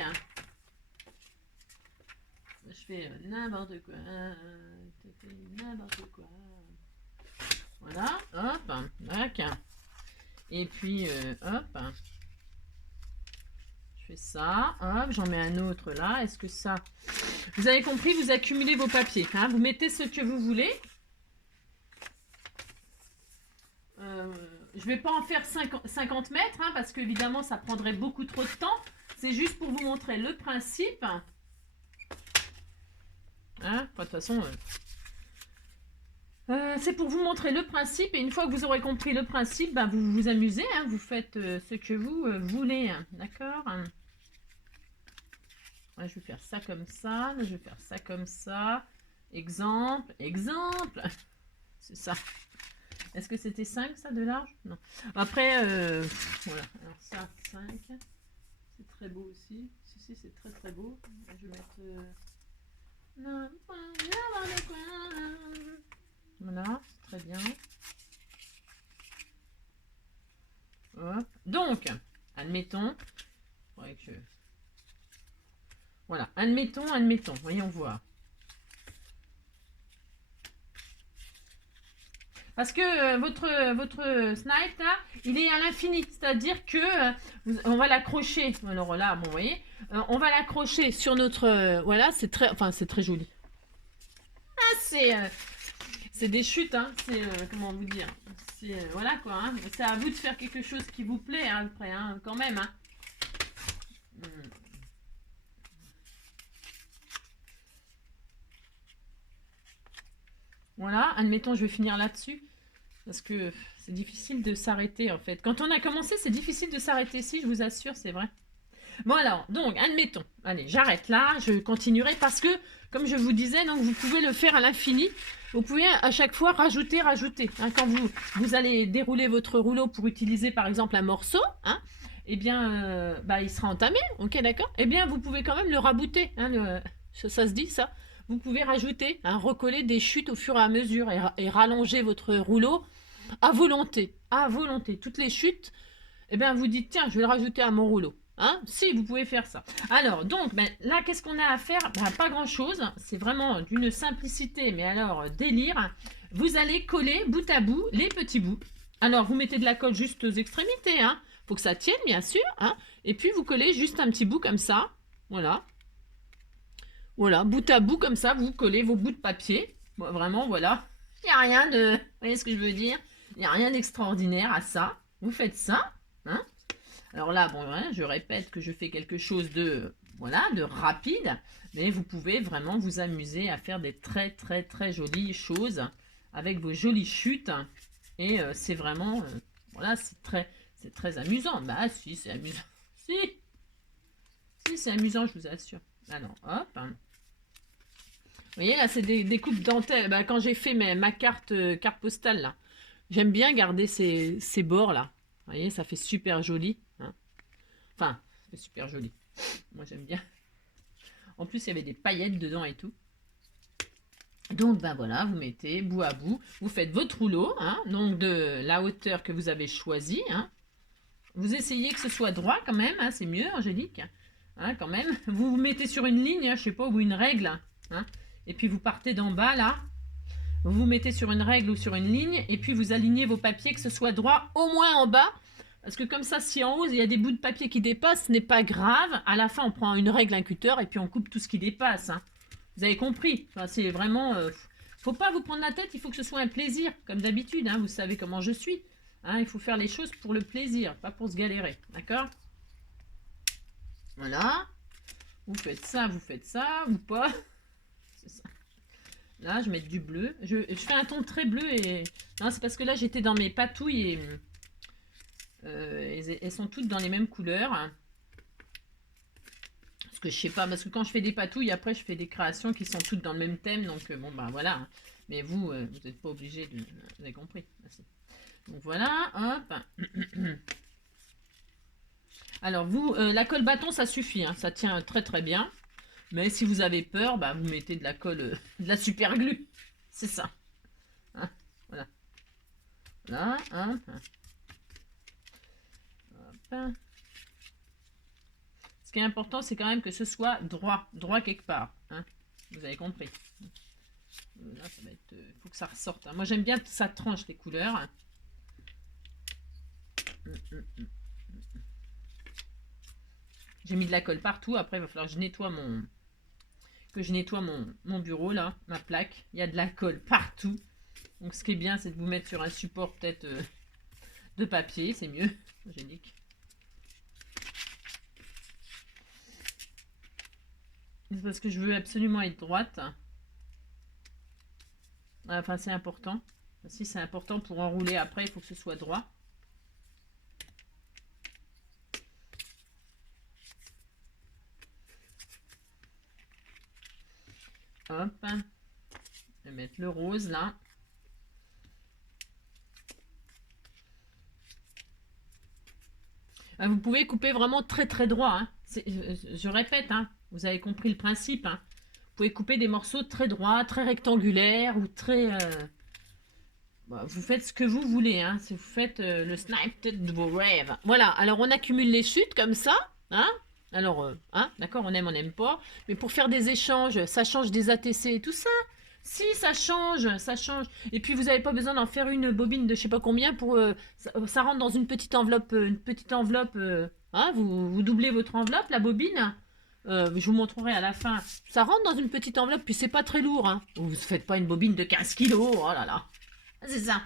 Je fais n'importe quoi. N'importe quoi. Voilà, hop, tac. Et puis, hop. Je fais ça, hop, j'en mets un autre là. Est-ce que ça... Vous avez compris, vous accumulez vos papiers. Hein, vous mettez ce que vous voulez. Je vais pas en faire 50 mètres, hein, parce qu'évidemment, ça prendrait beaucoup trop de temps. C'est juste pour vous montrer le principe. Hein, de toute façon... c'est pour vous montrer le principe, et une fois que vous aurez compris le principe, ben, vous vous amusez, hein, vous faites ce que vous voulez, hein, d'accord? Ouais, je vais faire ça comme ça, je vais faire ça comme ça, exemple, c'est ça. Est-ce que c'était 5 ça de large? Non. Après, voilà, alors ça, 5, c'est très beau aussi, si, c'est très très beau, je vais mettre... Voilà, très bien. Hop. Donc, admettons. Voilà, admettons. Voyons voir. Parce que votre snipe, là, il est à l'infini. C'est-à-dire que on va l'accrocher. Alors là, bon, vous voyez, on va l'accrocher sur notre... voilà, c'est très joli. Ah, c'est des chutes, hein. C'est, comment vous dire, c'est, voilà quoi, hein. C'est à vous de faire quelque chose qui vous plaît, hein, après, hein, quand même, hein. Voilà, admettons, je vais finir là-dessus, parce que c'est difficile de s'arrêter, en fait. Quand on a commencé, c'est difficile de s'arrêter, si, je vous assure, c'est vrai. Bon alors, donc, admettons, allez, j'arrête là, je continuerai, parce que, comme je vous disais, donc, vous pouvez le faire à l'infini. Vous pouvez à chaque fois rajouter. Hein, quand vous allez dérouler votre rouleau pour utiliser par exemple un morceau, hein, eh bien, il sera entamé, ok, d'accord. Eh bien, vous pouvez quand même le rabouter, hein, ça se dit ça. Vous pouvez rajouter, hein, recoller des chutes au fur et à mesure et rallonger votre rouleau à volonté. À volonté. Toutes les chutes, eh bien, vous dites, tiens, je vais le rajouter à mon rouleau. Hein, si, vous pouvez faire ça. Alors, donc, là, qu'est-ce qu'on a à faire? Pas grand-chose. C'est vraiment d'une simplicité, mais alors, délire. Vous allez coller bout à bout les petits bouts. Alors, vous mettez de la colle juste aux extrémités. Hein. Faut que ça tienne, bien sûr. Hein. Et puis, vous collez juste un petit bout comme ça. Voilà. Voilà, bout à bout, comme ça, vous collez vos bouts de papier. Bon, vraiment, voilà. Il n'y a rien de... Vous voyez ce que je veux dire? Il n'y a rien d'extraordinaire à ça. Vous faites ça. Hein. Alors là, bon, hein, je répète que je fais quelque chose de, voilà, de rapide, mais vous pouvez vraiment vous amuser à faire des très très très jolies choses avec vos jolies chutes, et c'est vraiment, voilà, c'est très amusant. Bah si, c'est amusant. Si, c'est amusant, je vous assure. Alors, hop. Vous voyez, là, c'est des coupes dentelles. Bah, quand j'ai fait ma carte postale, là, j'aime bien garder ces bords, là. Vous voyez, ça fait super joli. Hein. Enfin, c'est super joli. Moi, j'aime bien. En plus, il y avait des paillettes dedans et tout. Donc, ben voilà, vous mettez bout à bout. Vous faites votre rouleau, hein, donc de la hauteur que vous avez choisie. Hein. Vous essayez que ce soit droit quand même, hein, c'est mieux, Angélique. Hein, quand même. Vous vous mettez sur une ligne, hein, je sais pas, ou une règle. Hein, et puis, vous partez d'en bas, là. Vous vous mettez sur une règle ou sur une ligne. Et puis, vous alignez vos papiers, que ce soit droit au moins en bas. Parce que comme ça, si en haut, il y a des bouts de papier qui dépassent, ce n'est pas grave. À la fin, on prend une règle, un cutter, et puis on coupe tout ce qui dépasse. Hein. Vous avez compris. Enfin, c'est vraiment... faut pas vous prendre la tête, il faut que ce soit un plaisir. Comme d'habitude, hein, vous savez comment je suis. Hein, il faut faire les choses pour le plaisir, pas pour se galérer. D'accord? Voilà. Vous faites ça, ou pas. C'est ça. Là, je mets du bleu. Je fais un ton très bleu et... Non, c'est parce que là, j'étais dans mes patouilles et... elles sont toutes dans les mêmes couleurs. Parce que je sais pas, parce que quand je fais des patouilles, après je fais des créations qui sont toutes dans le même thème. Donc bon, ben voilà. Mais vous, vous n'êtes pas obligé de... Vous avez compris. Merci. Donc voilà, hop. Alors vous, la colle bâton, ça suffit. Hein, ça tient très très bien. Mais si vous avez peur, bah, vous mettez de la colle, de la super glue. C'est ça. Hein, voilà. Là, hein. Hop. Ce qui est important, c'est quand même que ce soit droit quelque part. Hein. Vous avez compris. Là, ça va être... faut que ça ressorte. Moi, j'aime bien que ça tranche les couleurs. J'ai mis de la colle partout. Après, il va falloir que je nettoie mon bureau, là, ma plaque. Il y a de la colle partout. Donc, ce qui est bien, c'est de vous mettre sur un support peut-être de papier. C'est mieux. Angélique. C'est parce que je veux absolument être droite. Enfin, c'est important. Si c'est important pour enrouler après, il faut que ce soit droit. Hop. Je vais mettre le rose là. Vous pouvez couper vraiment très très droit. Hein. Je répète, hein, vous avez compris le principe. Hein. Vous pouvez couper des morceaux très droits, très rectangulaires ou très... vous faites ce que vous voulez. Hein. Si vous faites le snipe de vos rêves. Voilà, alors on accumule les chutes comme ça. Hein. Alors, d'accord, on n'aime pas. Mais pour faire des échanges, ça change des ATC et tout ça. Si, ça change, ça change. Et puis, vous n'avez pas besoin d'en faire une bobine de je sais pas combien pour... ça rentre dans une petite enveloppe. Vous doublez votre enveloppe, la bobine. Je vous montrerai à la fin. Ça rentre dans une petite enveloppe, puis c'est pas très lourd. Hein. Vous ne faites pas une bobine de 15 kilos. Oh là là. C'est ça.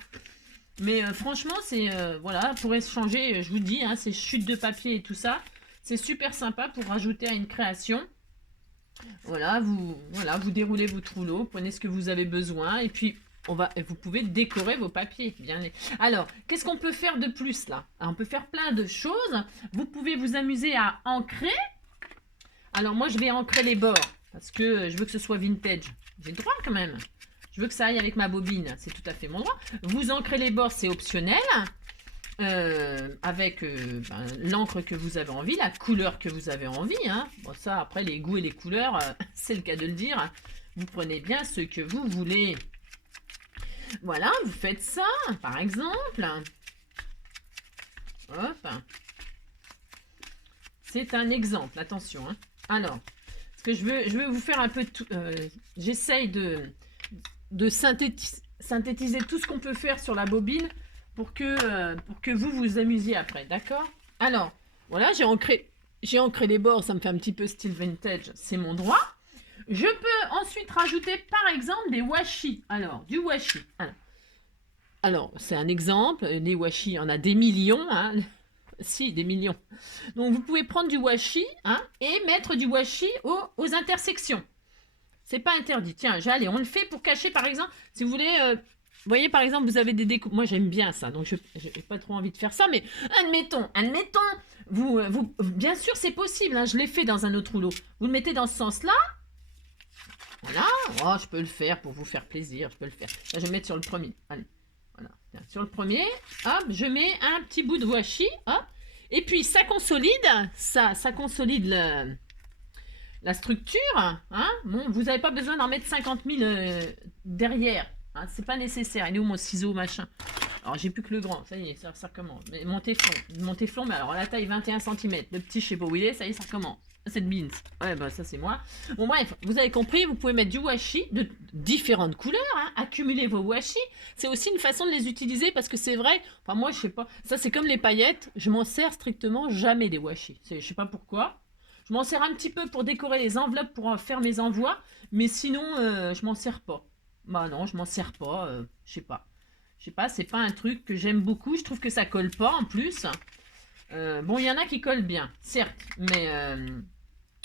Mais franchement, c'est... voilà, pour échanger, je vous dis, hein, ces chutes de papier et tout ça. C'est super sympa pour rajouter à une création. Voilà, vous déroulez votre rouleau, prenez ce que vous avez besoin et puis vous pouvez décorer vos papiers. Alors, qu'est-ce qu'on peut faire de plus là? On peut faire plein de choses. Vous pouvez vous amuser à ancrer. Alors moi, je vais ancrer les bords parce que je veux que ce soit vintage. J'ai le droit quand même. Je veux que ça aille avec ma bobine. C'est tout à fait mon droit. Vous ancrez les bords, c'est optionnel. Avec l'encre que vous avez envie, la couleur que vous avez envie. Hein. Bon, ça, après, les goûts et les couleurs, c'est le cas de le dire. Vous prenez bien ce que vous voulez. Voilà, vous faites ça, par exemple. Hop. C'est un exemple, attention. Hein. Alors, ce que je veux vous faire un peu... j'essaye de synthétiser tout ce qu'on peut faire sur la bobine pour que vous vous amusiez après, d'accord? Alors, voilà, j'ai ancré les bords, ça me fait un petit peu style vintage, c'est mon droit. Je peux ensuite rajouter, par exemple, des washi. Alors, du washi. Alors c'est un exemple, les washi, il y en a des millions, hein. Si, des millions. Donc, vous pouvez prendre du washi, hein, et mettre du washi aux intersections. C'est pas interdit. Tiens, allez, on le fait pour cacher, par exemple, si vous voulez... vous voyez, par exemple, vous avez des découpes. Moi, j'aime bien ça, donc je n'ai pas trop envie de faire ça. Mais admettons, bien sûr, c'est possible. Hein, je l'ai fait dans un autre rouleau. Vous le mettez dans ce sens-là. Voilà. Oh, je peux le faire pour vous faire plaisir. Je peux le faire. Là, je vais mettre sur le premier. Allez. Voilà. Tiens, sur le premier, hop, je mets un petit bout de washi. Hop. Et puis, ça consolide. Ça consolide la structure. Hein. Bon, vous n'avez pas besoin d'en mettre 50 000 derrière. Hein, c'est pas nécessaire. Il est où mon ciseau, machin? Alors, j'ai plus que le grand. Ça y est, ça recommence. Mais mon téflon, mais alors, la taille 21 cm. Le petit, je sais pas où il est. Ça y est, ça recommence. C'est de beans. Ouais, bah, ça, c'est moi. Bon, bref, vous avez compris. Vous pouvez mettre du washi de différentes couleurs. Hein, accumuler vos washi. C'est aussi une façon de les utiliser parce que c'est vrai. Enfin, moi, je sais pas. Ça, c'est comme les paillettes. Je m'en sers strictement jamais des washi. Je sais pas pourquoi. Je m'en sers un petit peu pour décorer les enveloppes, pour faire mes envois. Mais sinon, je m'en sers pas. Bah non, je m'en sers pas, je sais pas. Je sais pas, c'est pas un truc que j'aime beaucoup. Je trouve que ça colle pas en plus. Bon, il y en a qui collent bien, certes, mais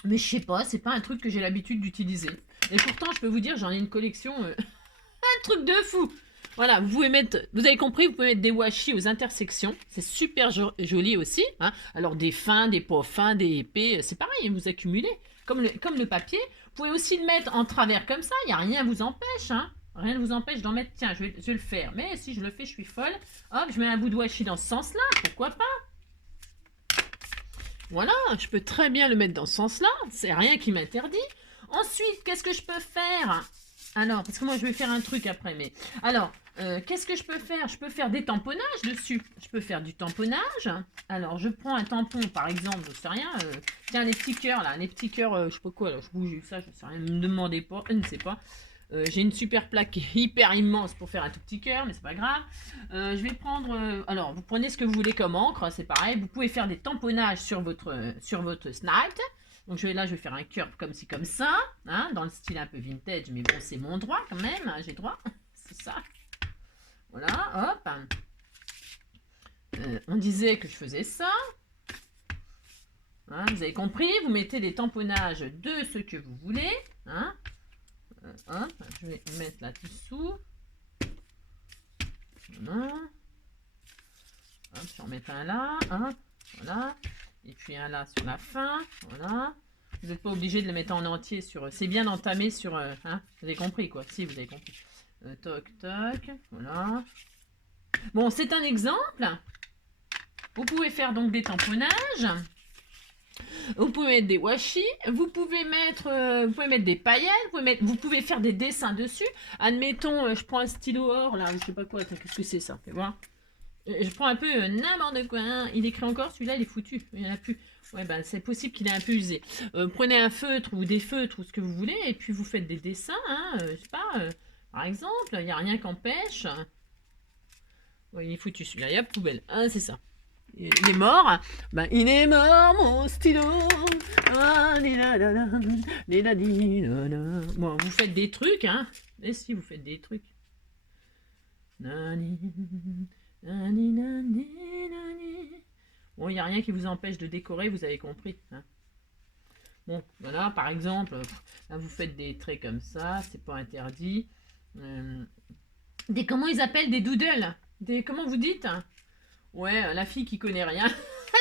je sais pas, c'est pas un truc que j'ai l'habitude d'utiliser. Et pourtant, je peux vous dire, j'en ai une collection, un truc de fou. Voilà, vous avez compris, vous pouvez mettre des washi aux intersections. C'est super joli aussi. Hein. Alors, des fins, des pas fins, des épais, c'est pareil, vous accumulez. Comme le papier. Vous pouvez aussi le mettre en travers comme ça. Il n'y a rien vous empêche. Hein. Rien ne vous empêche d'en mettre. Tiens, je vais le faire. Mais si je le fais, je suis folle. Hop, je mets un bout de washi dans ce sens-là. Pourquoi pas? Voilà, je peux très bien le mettre dans ce sens-là. C'est rien qui m'interdit. Ensuite, qu'est-ce que je peux faire? Alors, parce que moi, je vais faire un truc après. Mais alors, Qu'est-ce que je peux faire? Je peux faire des tamponnages dessus. Je peux faire du tamponnage. Alors, je prends un tampon, par exemple, je sais rien. Tiens, les petits cœurs, là. Les petits cœurs, je sais pas quoi, là. Je bouge ça, je sais rien. Ne me demandez pas, je ne sais pas. J'ai une super plaque hyper immense pour faire un tout petit cœur, mais c'est pas grave. Je vais prendre... alors, vous prenez ce que vous voulez comme encre, c'est pareil. Vous pouvez faire des tamponnages sur votre snipe. Donc je vais faire un cœur comme ci, comme ça. Hein, dans le style un peu vintage, mais bon, c'est mon droit quand même. Hein, j'ai droit. C'est ça. Voilà, hop. On disait que je faisais ça. Hein, vous avez compris, vous mettez des tamponnages de ce que vous voulez. Hein. Hop, je vais mettre là-dessous. Voilà. Hop, je vais en mettre un là. Hein, voilà. Et puis un là sur la fin. Voilà. Vous n'êtes pas obligé de le mettre en entier sur... C'est bien d'entamer sur... hein, vous avez compris quoi. Si, vous avez compris. Toc, toc. Voilà. Bon, c'est un exemple. Vous pouvez faire donc des tamponnages. Vous pouvez mettre des washi. Vous pouvez mettre des paillettes. Vous pouvez faire des dessins dessus. Admettons, je prends un stylo or, là. Je sais pas quoi. Qu'est-ce que c'est ça? Fais voir. Je prends un peu n'importe quoi. Hein. Il écrit encore, celui-là, il est foutu. Il n'y en a plus. Ouais, ben, c'est possible qu'il est un peu usé. Prenez un feutre ou des feutres ou ce que vous voulez. Et puis, vous faites des dessins. Hein, je sais pas. Par exemple, il n'y a rien qu'empêche. Ouais, il est foutu celui-là, il y a poubelle. Ah, c'est ça. Il est mort. Ben, il est mort, mon stylo. Bon, vous faites des trucs, hein. Et si vous faites des trucs. Bon, il n'y a rien qui vous empêche de décorer, vous avez compris. Hein. Bon, voilà, par exemple, là, vous faites des traits comme ça, c'est pas interdit. Comment ils appellent des doodles? Comment vous dites? Ouais, la fille qui connaît rien.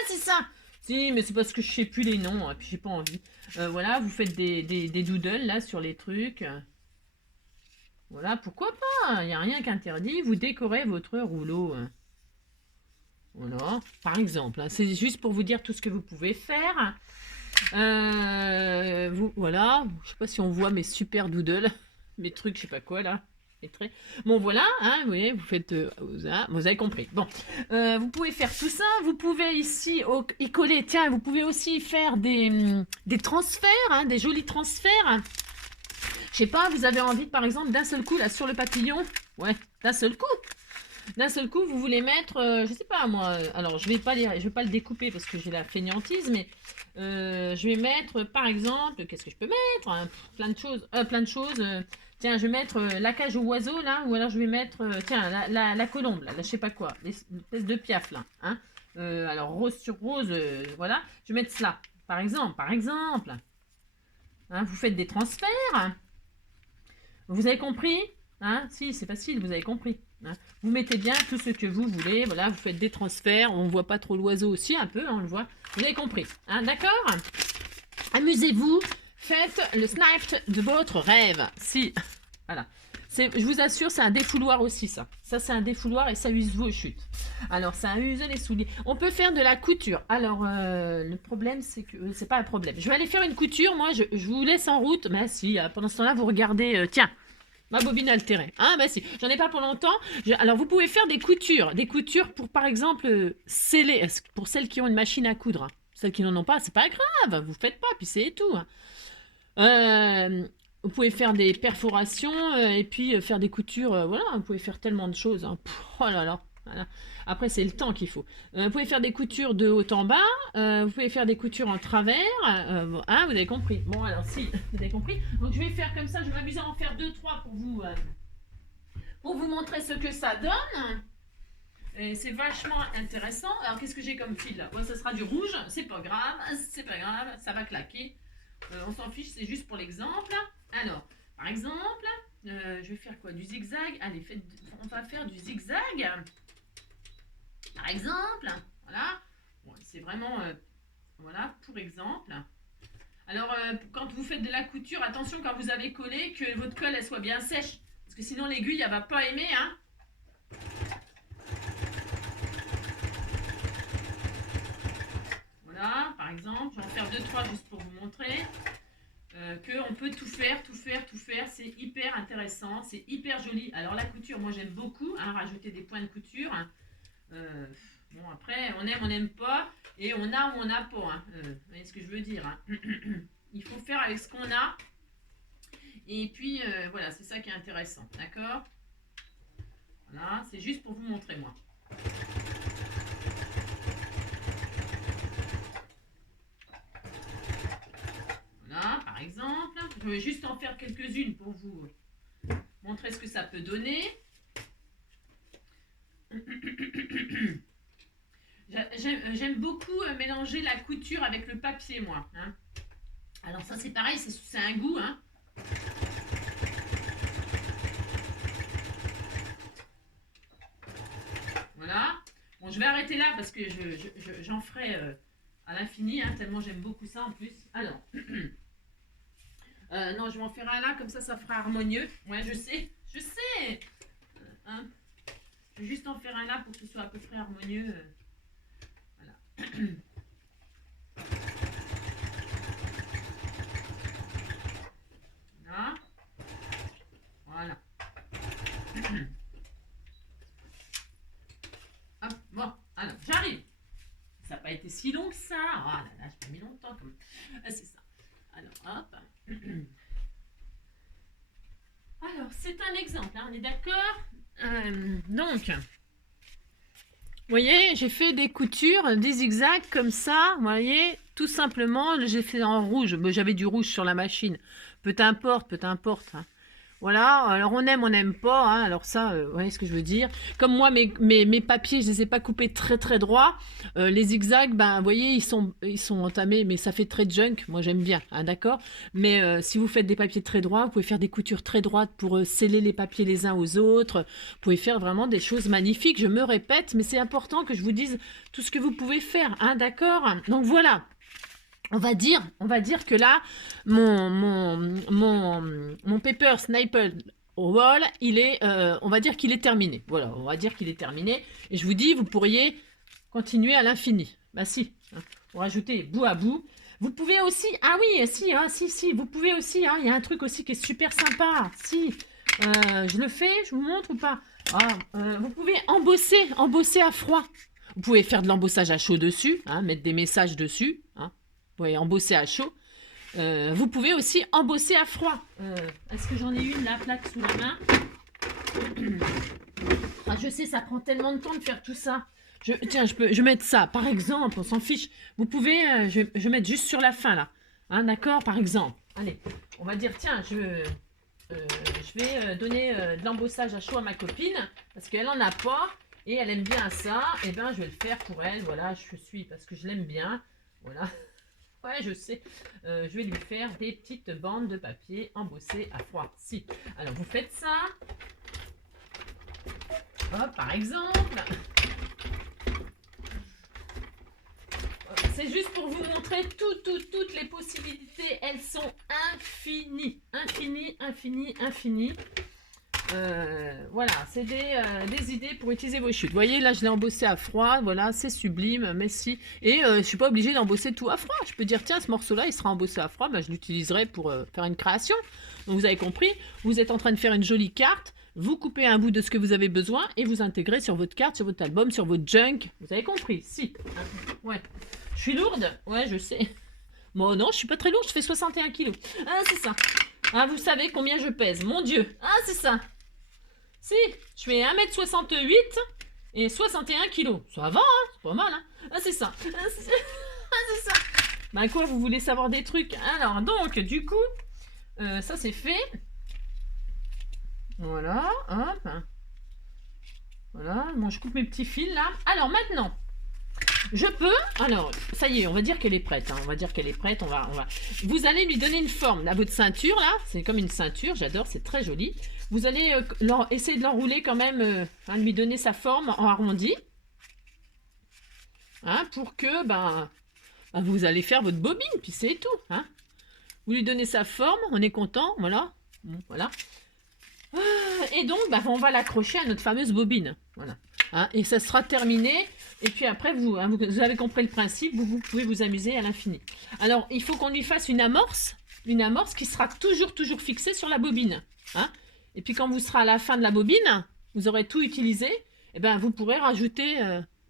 C'est ça. Si, mais c'est parce que je sais plus les noms, et puis j'ai pas envie. Voilà, vous faites des doodles là sur les trucs. Voilà, pourquoi pas? Il n'y a rien qu'interdit. Vous décorez votre rouleau. Voilà, par exemple. Hein, c'est juste pour vous dire tout ce que vous pouvez faire. Voilà, je sais pas si on voit mes super doodles, mes trucs, je sais pas quoi là. Bon voilà, hein, vous faites, vous avez compris. Bon, vous pouvez faire tout ça. Vous pouvez ici y coller. Tiens, vous pouvez aussi faire des transferts, hein, des jolis transferts. Je sais pas, vous avez envie, par exemple, d'un seul coup là sur le papillon. Ouais, d'un seul coup. D'un seul coup, vous voulez mettre, je sais pas moi. Alors, je vais pas le découper parce que j'ai la fainéantise, mais je vais mettre, par exemple, qu'est-ce que je peux mettre? Hein, plein de choses, tiens, je vais mettre la cage aux oiseaux là, ou alors je vais mettre, tiens, la colombe là, je sais pas quoi, l'espèce de piaf là. Hein. Alors rose sur rose, voilà. Je vais mettre cela, par exemple. Hein, vous faites des transferts. Vous avez compris? Hein? Si, c'est facile, vous avez compris. Hein? Vous mettez bien tout ce que vous voulez. Voilà, vous faites des transferts. On ne voit pas trop l'oiseau aussi, un peu, hein, on le voit. Vous avez compris. Hein? D'accord? Amusez-vous. Faites le snipe de votre rêve. Si. Voilà. Je vous assure, c'est un défouloir aussi, ça. Ça, c'est un défouloir et ça use vos chutes. Alors, ça use les souliers. On peut faire de la couture. Alors, le problème, c'est que... c'est pas un problème. Je vais aller faire une couture. Moi, je vous laisse en route. Mais si, pendant ce temps-là, vous regardez... tiens, ma bobine altérée. Ah, bah si. J'en ai pas pour longtemps. Alors, vous pouvez faire des coutures. Des coutures pour, par exemple, sceller. Pour celles qui ont une machine à coudre. Celles qui n'en ont pas, c'est pas grave. Vous faites pas, puis c'est tout. Vous pouvez faire des perforations et puis faire des coutures. Voilà, vous pouvez faire tellement de choses. Hein. Oh là là. Voilà. Après, c'est le temps qu'il faut. Vous pouvez faire des coutures de haut en bas. Vous pouvez faire des coutures en travers. Hein, vous avez compris. Bon, alors si, vous avez compris. Donc, je vais faire comme ça. Je vais m'amuser à en faire 2-3 pour vous montrer ce que ça donne. Et c'est vachement intéressant. Alors, qu'est-ce que j'ai comme fil là? Ouais, ça sera du rouge. C'est pas grave. C'est pas grave. Ça va claquer. On s'en fiche. C'est juste pour l'exemple. Alors, par exemple, je vais faire quoi? Du zigzag. Allez, on va faire du zigzag. Par exemple, voilà. Bon, c'est vraiment, voilà, pour exemple. Alors, quand vous faites de la couture, attention quand vous avez collé, que votre colle, elle soit bien sèche. Parce que sinon, l'aiguille, elle va pas aimer, hein. Voilà, par exemple, je vais en faire 2-3 juste pour vous montrer. Qu'on peut tout faire, c'est hyper intéressant, c'est hyper joli. Alors la couture, moi j'aime beaucoup, hein, rajouter des points de couture. Bon après, on n'aime pas, et on a ou on n'a pas. Hein. Vous voyez ce que je veux dire, hein. Il faut faire avec ce qu'on a. Et puis voilà, c'est ça qui est intéressant, d'accord? Voilà, c'est juste pour vous montrer moi. Voilà, par exemple. Je vais juste en faire quelques-unes pour vous montrer ce que ça peut donner. J'aime beaucoup mélanger la couture avec le papier, moi. Hein. Alors ça, c'est pareil, c'est un goût. Hein. Voilà. Bon, je vais arrêter là parce que j'en ferai à l'infini, hein, tellement j'aime beaucoup ça en plus. Alors, non, je vais en faire un là, comme ça fera harmonieux. Ouais, je sais. Hein. Je vais juste en faire un là pour que ce soit à peu près harmonieux. Voilà. Voilà. Voilà. Hop, bon, alors j'arrive. Ça n'a pas été si long que ça. Ah là là, j'ai pas mis longtemps quand même. Ah, c'est ça. Alors, hop. Alors, c'est un exemple, hein, on est d'accord? Donc, vous voyez, j'ai fait des coutures, des zigzags comme ça, vous voyez, tout simplement, j'ai fait en rouge. J'avais du rouge sur la machine. Peu importe. Hein. Voilà, alors on aime pas, hein, alors ça, vous voyez ce que je veux dire. Comme moi, mes papiers, je les ai pas coupés très droits. Les zigzags, ben, vous voyez, ils sont entamés, mais ça fait très junk. Moi, j'aime bien, hein, d'accord. Mais si vous faites des papiers très droits, vous pouvez faire des coutures très droites pour sceller les papiers les uns aux autres. Vous pouvez faire vraiment des choses magnifiques. Je me répète, mais c'est important que je vous dise tout ce que vous pouvez faire, hein, d'accord. Donc voilà. On va dire que là, mon paper sniper wall, il est, on va dire qu'il est terminé. Voilà, on va dire qu'il est terminé. Et je vous dis, vous pourriez continuer à l'infini. Bah si, hein, pour rajouter bout à bout. Vous pouvez aussi, ah oui, si, vous pouvez aussi, hein, il y a un truc aussi qui est super sympa. Si, je le fais, je vous montre ou pas? Vous pouvez embosser à froid. Vous pouvez faire de l'embossage à chaud dessus, hein, mettre des messages dessus, hein. Vous pouvez embosser à chaud. Vous pouvez aussi embosser à froid. Est-ce que j'en ai une, la plaque sous la main? Je sais, ça prend tellement de temps de faire tout ça. Tiens, je vais mettre ça. Par exemple, on s'en fiche. Vous pouvez, je vais mettre juste sur la fin, là. Hein, d'accord, par exemple. Allez, on va dire, tiens, je vais donner de l'embossage à chaud à ma copine, parce qu'elle n'en a pas, et elle aime bien ça. Et bien, je vais le faire pour elle. Voilà, parce que je l'aime bien. Voilà. Ouais, je sais. Je vais lui faire des petites bandes de papier embossées à froid. Si. Alors, vous faites ça. Hop, par exemple. C'est juste pour vous montrer toutes les possibilités. Elles sont infinies. Infinies. Voilà, c'est des idées pour utiliser vos chutes. Vous voyez, là, je l'ai embossé à froid. Voilà, c'est sublime. Merci. Et je ne suis pas obligée d'embosser tout à froid. Je peux dire, tiens, ce morceau-là, il sera embossé à froid. Ben, je l'utiliserai pour faire une création. Donc, vous avez compris. Vous êtes en train de faire une jolie carte. Vous coupez un bout de ce que vous avez besoin et vous intégrez sur votre carte, sur votre album, sur votre junk. Vous avez compris? Si. Ouais. Je suis lourde? Ouais, je sais. Bon, non, je suis pas très lourde. Je fais 61 kilos. Ah, c'est ça. Ah, vous savez combien je pèse. Mon Dieu. Ah, c'est ça. Si, je fais 1m68 et 61 kg. Ça va, hein, c'est pas mal, hein. Ah, c'est ça. Ah, c'est ça. Ben quoi, vous voulez savoir des trucs? Alors, donc, du coup, ça c'est fait. Voilà, hop. Voilà, bon, je coupe mes petits fils, là. Alors, maintenant, je peux... Alors, ça y est, on va dire qu'elle est prête. Hein. On va dire qu'elle est prête. On va... Vous allez lui donner une forme à votre ceinture, là. C'est comme une ceinture, j'adore, c'est très joli. Vous allez essayer de l'enrouler quand même, hein, lui donner sa forme en arrondi. Hein, pour que, vous allez faire votre bobine, puis c'est tout. Hein. Vous lui donnez sa forme, on est content, voilà. Bon, voilà. Et donc, on va l'accrocher à notre fameuse bobine. Voilà. Hein, et ça sera terminé. Et puis après, vous avez compris le principe, vous pouvez vous amuser à l'infini. Alors, il faut qu'on lui fasse une amorce qui sera toujours fixée sur la bobine. Hein. Et puis quand vous serez à la fin de la bobine, vous aurez tout utilisé, et ben vous pourrez rajouter,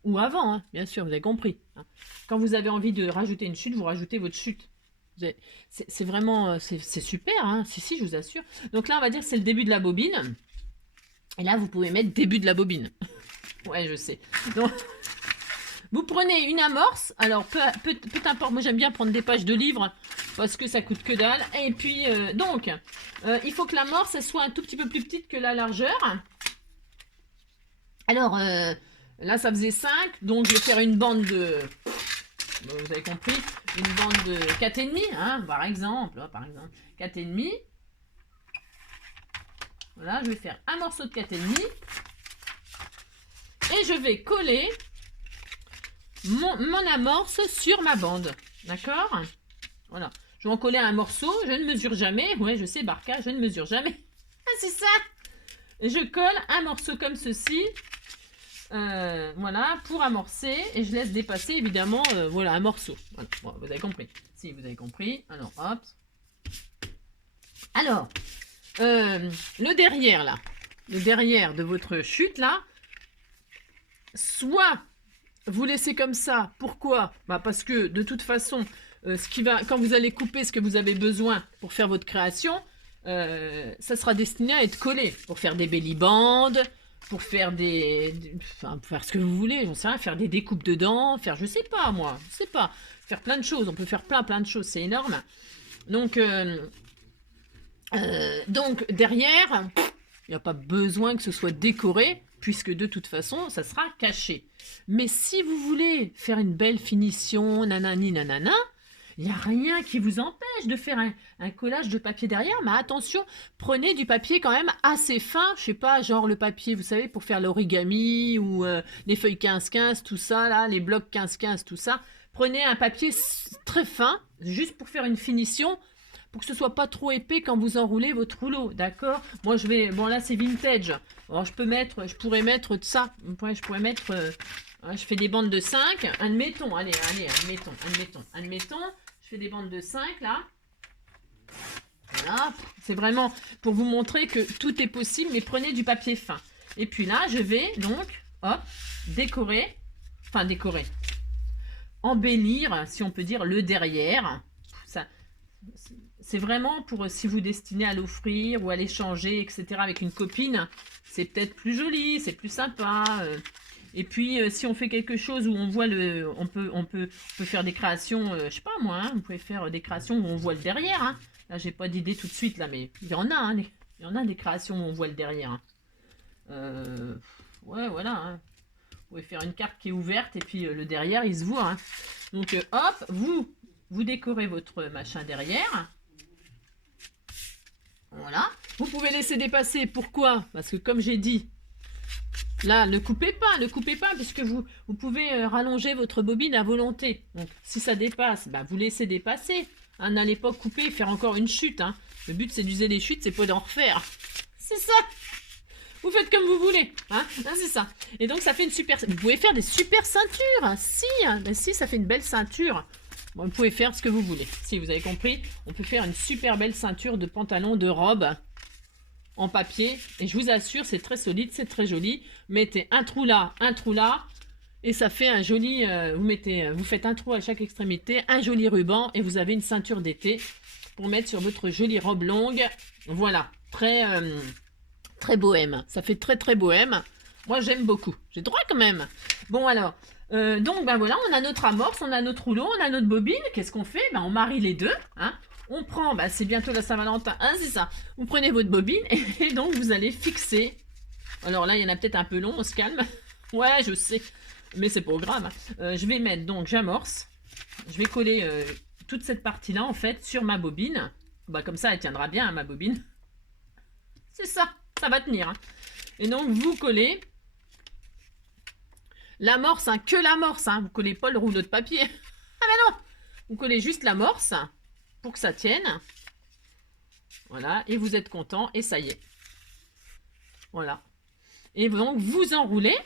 ou avant, hein, bien sûr, vous avez compris. Hein. Quand vous avez envie de rajouter une chute, vous rajoutez votre chute. C'est vraiment, c'est super, hein. Si, je vous assure. Donc là, on va dire que c'est le début de la bobine. Et là, vous pouvez mettre début de la bobine. Ouais, je sais. Donc, vous prenez une amorce. Alors, peu importe, moi j'aime bien prendre des pages de livres parce que ça coûte que dalle. Et puis, il faut que l'amorce elle soit un tout petit peu plus petite que la largeur. Alors, là, ça faisait 5. Donc, je vais faire une bande de... Vous avez compris, une bande de 4,5, hein, par exemple. 4,5. Voilà, je vais faire un morceau de 4,5. Et je vais coller mon amorce sur ma bande. D'accord? Voilà. Je vais en coller un morceau. Je ne mesure jamais. Ouais, je sais, Barca, je ne mesure jamais. Ah, c'est ça! Je colle un morceau comme ceci. Voilà, pour amorcer. Et je laisse dépasser, évidemment, voilà, un morceau. Voilà. Bon, vous avez compris. Si, vous avez compris. Alors, hop. Alors, le derrière, là. Le derrière de votre chute, là. Soit vous laissez comme ça. Pourquoi? Parce que de toute façon, quand vous allez couper ce que vous avez besoin pour faire votre création, ça sera destiné à être collé. Pour faire des belly bands, pour faire pour faire ce que vous voulez, j'en sais rien, faire des découpes dedans, faire je sais pas moi, je sais pas, faire plein de choses. On peut faire plein de choses, c'est énorme. Donc derrière, il n'y a pas besoin que ce soit décoré, puisque de toute façon, ça sera caché. Mais si vous voulez faire une belle finition, nanani, nanana, il n'y a rien qui vous empêche de faire un collage de papier derrière. Mais attention, prenez du papier quand même assez fin. Je sais pas, genre le papier, vous savez, pour faire l'origami ou les feuilles 15-15, tout ça, là, les blocs 15-15, tout ça. Prenez un papier très fin, juste pour faire une finition, pour que ce soit pas trop épais quand vous enroulez votre rouleau, d'accord? Moi, bon là, c'est vintage. Alors, je pourrais mettre de ça. Je pourrais mettre, je fais des bandes de 5. Admettons, admettons. Je fais des bandes de 5, là. Voilà, c'est vraiment pour vous montrer que tout est possible, mais prenez du papier fin. Et puis là, je vais donc, hop, décorer, embellir, si on peut dire, le derrière. Ça, c'est vraiment pour si vous destinez à l'offrir ou à l'échanger, etc. avec une copine, c'est peut-être plus joli, c'est plus sympa. Et puis si on fait quelque chose où on voit on peut faire des créations, je sais pas moi, hein, vous pouvez faire des créations où on voit le derrière. Hein. Là, j'ai pas d'idée tout de suite là, mais il y en a, hein, il y en a des créations où on voit le derrière. Hein. Ouais, voilà. Hein. Vous pouvez faire une carte qui est ouverte et puis le derrière, il se voit. Hein. Donc hop, vous décorez votre machin derrière. Voilà. Vous pouvez laisser dépasser. Pourquoi? Parce que comme j'ai dit, là, ne coupez pas, puisque vous pouvez rallonger votre bobine à volonté. Donc, si ça dépasse, vous laissez dépasser. Hein, n'allez pas couper et faire encore une chute. Hein. Le but, c'est d'user les chutes, c'est pas d'en refaire. C'est ça. Vous faites comme vous voulez. Hein, c'est ça. Et donc, ça fait une super... Vous pouvez faire des super ceintures. Hein. Si, ça fait une belle ceinture. Bon, vous pouvez faire ce que vous voulez. Si vous avez compris, on peut faire une super belle ceinture de pantalon, de robe en papier. Et je vous assure, c'est très solide, c'est très joli. Mettez un trou là. Et ça fait un joli... vous faites un trou à chaque extrémité, un joli ruban. Et vous avez une ceinture d'été pour mettre sur votre jolie robe longue. Voilà. Très bohème. Ça fait très bohème. Moi, j'aime beaucoup. J'ai droit quand même. Bon, alors... donc, voilà, on a notre amorce, on a notre rouleau, on a notre bobine. Qu'est-ce qu'on fait? On marie les deux. Hein. On prend, c'est bientôt la Saint-Valentin. Hein, c'est ça. Vous prenez votre bobine et donc vous allez fixer. Alors là, il y en a peut-être un peu long, on se calme. Ouais, je sais. Mais c'est pas grave. Hein. Je vais mettre, donc, j'amorce. Je vais coller toute cette partie-là, en fait, sur ma bobine. Comme ça, elle tiendra bien, hein, ma bobine. C'est ça. Ça va tenir. Hein. Et donc, vous collez... L'amorce, hein, que l'amorce, hein. Vous collez pas le rouleau de papier. Ah non. Vous collez juste l'amorce pour que ça tienne. Voilà, et vous êtes content, et ça y est. Voilà. Et donc, vous enroulez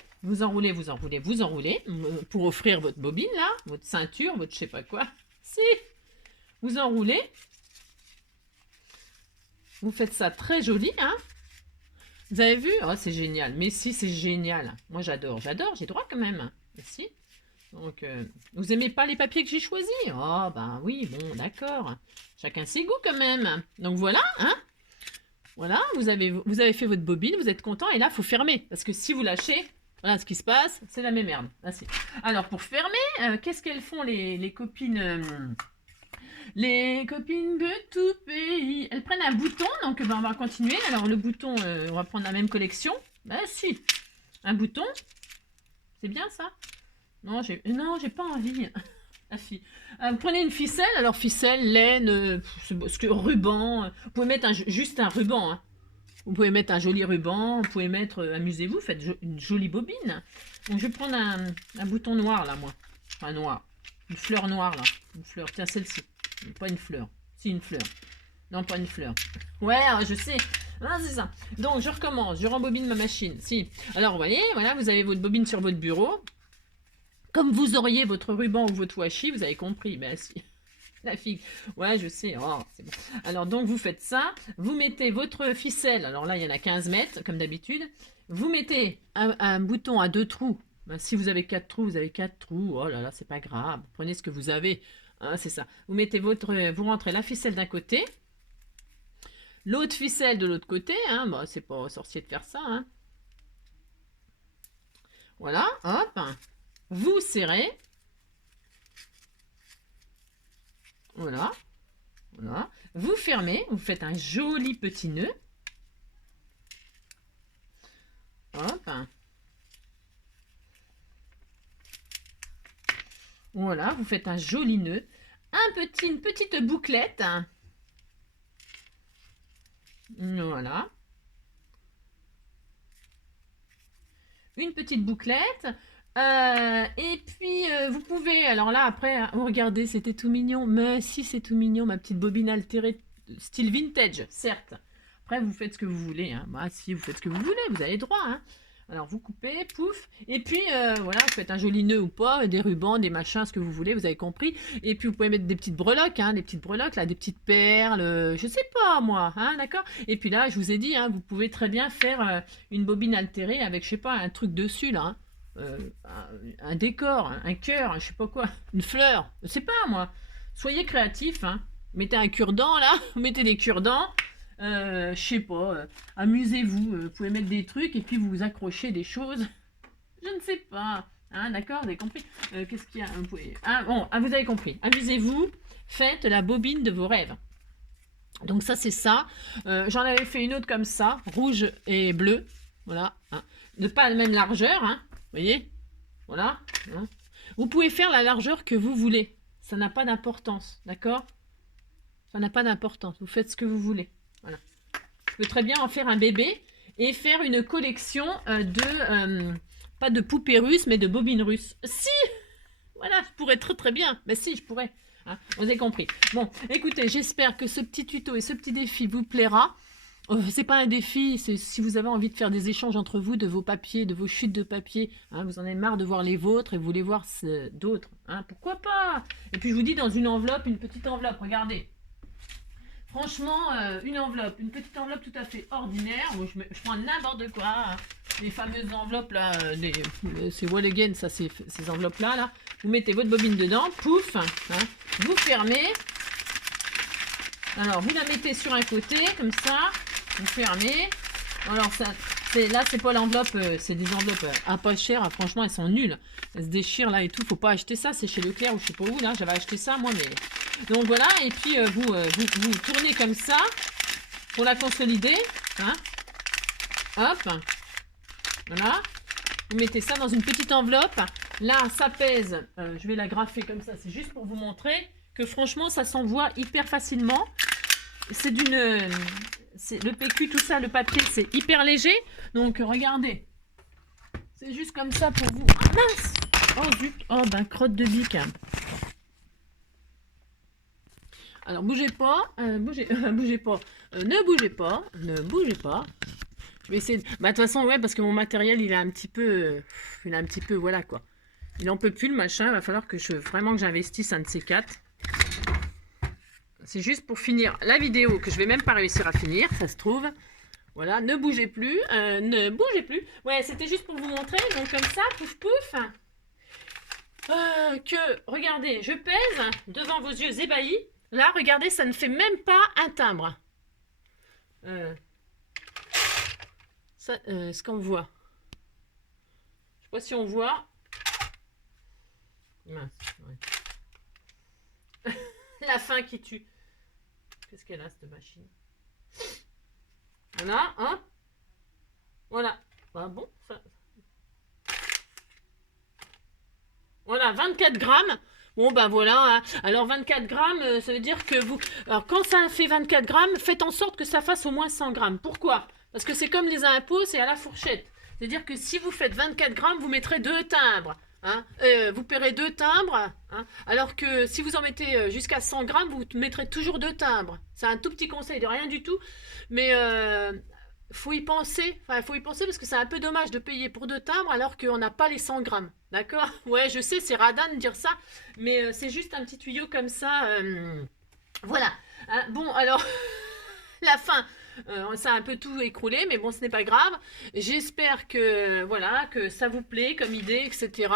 pour offrir votre bobine, là, votre ceinture, votre je sais pas quoi. Si, vous enroulez. Vous faites ça très joli, hein. Vous avez vu? Oh, c'est génial. Mais si, c'est génial. Moi, j'adore. J'adore. J'ai droit quand même. Merci. Donc, vous aimez pas les papiers que j'ai choisis? Oh, ben oui, bon, d'accord. Chacun ses goûts quand même. Donc voilà, hein? Voilà, vous avez fait votre bobine, vous êtes content. Et là, il faut fermer. Parce que si vous lâchez, voilà ce qui se passe, c'est la même merde. Là, alors, pour fermer, qu'est-ce qu'elles font les copines les copines de tout pays? Elles prennent un bouton, donc ben, on va continuer. Alors, le bouton, on va prendre la même collection. Ben si, un bouton. C'est bien ça? Non, j'ai pas envie. La fille. Vous prenez une ficelle, alors ficelle, laine, ruban. Vous pouvez mettre juste un ruban. Hein. Vous pouvez mettre un joli ruban, vous pouvez mettre, amusez-vous, faites une jolie bobine. Donc je vais prendre un bouton noir là, moi. Enfin noir. Une fleur noire là. Une fleur, tiens celle-ci. Pas une fleur. Si, une fleur. Non, pas une fleur. Ouais, je sais. Ah, c'est ça. Donc je recommence, je rembobine ma machine. Si. Alors vous voyez, voilà, vous avez votre bobine sur votre bureau. Comme vous auriez votre ruban ou votre washi, vous avez compris. Ben si. La figue. Ouais, je sais. Oh, c'est bon. Alors, donc, vous faites ça. Vous mettez votre ficelle. Alors là, il y en a 15 mètres, comme d'habitude. Vous mettez un bouton à 2 trous. Ben, si vous avez 4 trous, vous avez 4 trous. Oh là là, c'est pas grave. Prenez ce que vous avez. Hein, c'est ça. Vous mettez vous rentrez la ficelle d'un côté. L'autre ficelle de l'autre côté. Hein. Bon, c'est pas sorcier de faire ça. Hein. Voilà. Hop. Vous serrez. Voilà. Voilà. Vous fermez. Vous faites un joli petit nœud. Hop. Voilà. Vous faites un joli nœud. Une petite bouclette. Voilà. Une petite bouclette. Et puis, vous pouvez... Alors là, après, oh, regardez, c'était tout mignon. Mais si, c'est tout mignon, ma petite bobine altérée, style vintage, certes. Après, vous faites ce que vous voulez. Hein. Bah, si, vous faites ce que vous voulez, vous avez droit. Hein. Alors, vous coupez, pouf. Et puis, voilà, vous faites un joli nœud ou pas, des rubans, des machins, ce que vous voulez, vous avez compris. Et puis, vous pouvez mettre des petites breloques, hein, des petites breloques, là, des petites perles, je sais pas, moi, hein, d'accord. Et puis là, je vous ai dit, hein, vous pouvez très bien faire une bobine altérée avec, je sais pas, un truc dessus, là, hein. Un décor, un cœur, je sais pas quoi, une fleur, je sais pas moi. Soyez créatifs, hein. Mettez un cure-dent là, mettez des cure-dents, je sais pas, amusez-vous, vous pouvez mettre des trucs et puis vous accrochez des choses, je ne sais pas, hein, d'accord, vous avez compris. Qu'est-ce qu'il y a, bon, vous avez compris, amusez-vous, faites la bobine de vos rêves. Donc ça c'est ça, j'en avais fait une autre comme ça, rouge et bleu, voilà, hein. De pas la même largeur, hein. Vous voyez? Voilà. Hein. Vous pouvez faire la largeur que vous voulez. Ça n'a pas d'importance. D'accord? Ça n'a pas d'importance. Vous faites ce que vous voulez. Voilà. Je peux très bien en faire un bébé et faire une collection pas de poupées russes, mais de bobines russes. Si! Voilà, je pourrais très bien. Mais si, je pourrais. Hein, vous avez compris. Bon, écoutez, j'espère que ce petit tuto et ce petit défi vous plaira. C'est pas un défi, c'est si vous avez envie de faire des échanges entre vous, de vos papiers, de vos chutes de papier, hein, vous en avez marre de voir les vôtres et vous voulez voir d'autres, hein, pourquoi pas? Et puis je vous dis dans une enveloppe, une petite enveloppe, regardez. Franchement, une petite enveloppe tout à fait ordinaire, où je prends n'importe quoi, hein, les fameuses enveloppes là, c'est Wall Again, ça c'est ces enveloppes là, vous mettez votre bobine dedans, pouf, hein, vous fermez, alors vous la mettez sur un côté, comme ça, vous fermez. Alors là c'est pas l'enveloppe, c'est des enveloppes à pas cher, hein, franchement elles sont nulles. Elles se déchirent là et tout, faut pas acheter ça, c'est chez Leclerc ou je sais pas où là, j'avais acheté ça moi mais... Donc voilà, et puis vous tournez comme ça pour la consolider. Hein. Hop. Voilà. Vous mettez ça dans une petite enveloppe. Là ça pèse, je vais la graffer comme ça, c'est juste pour vous montrer que franchement ça s'envoie hyper facilement. C'est le PQ, tout ça, le papier, c'est hyper léger. Donc, regardez. C'est juste comme ça pour vous. Ah, mince! Oh, zut! Oh, ben, crotte de bique. Alors, bougez pas. Bougez pas. Ne bougez pas. Ne bougez pas. Je vais essayer de... Bah, de toute façon, ouais, parce que mon matériel, il est un petit peu... voilà, quoi. Il en peut plus, le machin. Il va falloir que vraiment que j'investisse un de ces 4. C'est juste pour finir la vidéo que je vais même pas réussir à finir, ça se trouve. Voilà, ne bougez plus, ne bougez plus. Ouais, c'était juste pour vous montrer, donc comme ça, pouf pouf. Regardez, je pèse devant vos yeux ébahis. Là, regardez, ça ne fait même pas un timbre. Est-ce qu'on voit? Je sais pas si on voit. Mince, ouais. La faim qui tue. Qu'est-ce qu'elle a, cette machine? Voilà, hein? Voilà. Ah bon, ça... Voilà, 24 grammes. Bon, ben voilà. Hein. Alors, 24 grammes, ça veut dire que vous... Alors, quand ça fait 24 grammes, faites en sorte que ça fasse au moins 100 grammes. Pourquoi? Parce que c'est comme les impôts, c'est à la fourchette. C'est-à-dire que si vous faites 24 grammes, vous mettrez 2 timbres. Hein, vous paierez 2 timbres, hein, alors que si vous en mettez jusqu'à 100 grammes, vous mettrez toujours 2 timbres. C'est un tout petit conseil de rien du tout, mais faut y penser. Enfin, faut y penser parce que c'est un peu dommage de payer pour 2 timbres alors qu'on n'a pas les 100 grammes. D'accord? Ouais, je sais, c'est radin de dire ça, mais c'est juste un petit tuyau comme ça. Voilà. Hein, bon, alors, la fin. Ça a un peu tout écroulé, mais bon, ce n'est pas grave. J'espère que voilà que ça vous plaît comme idée, etc.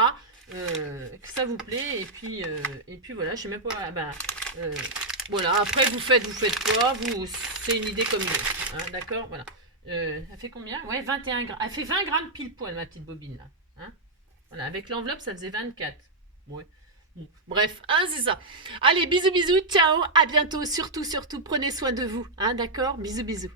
Que ça vous plaît et puis voilà, je sais même pas. Voilà. Après vous faites pas. C'est une idée comme une autre. Hein, d'accord, voilà. Elle fait combien? Ouais, 21 grammes. Elle fait 20 grammes pile poil ma petite bobine là. Hein, voilà, avec l'enveloppe ça faisait 24. Ouais. Bref, hein, c'est ça. Allez, bisous, bisous, ciao, à bientôt. Surtout, prenez soin de vous. Hein, d'accord? Bisous, bisous.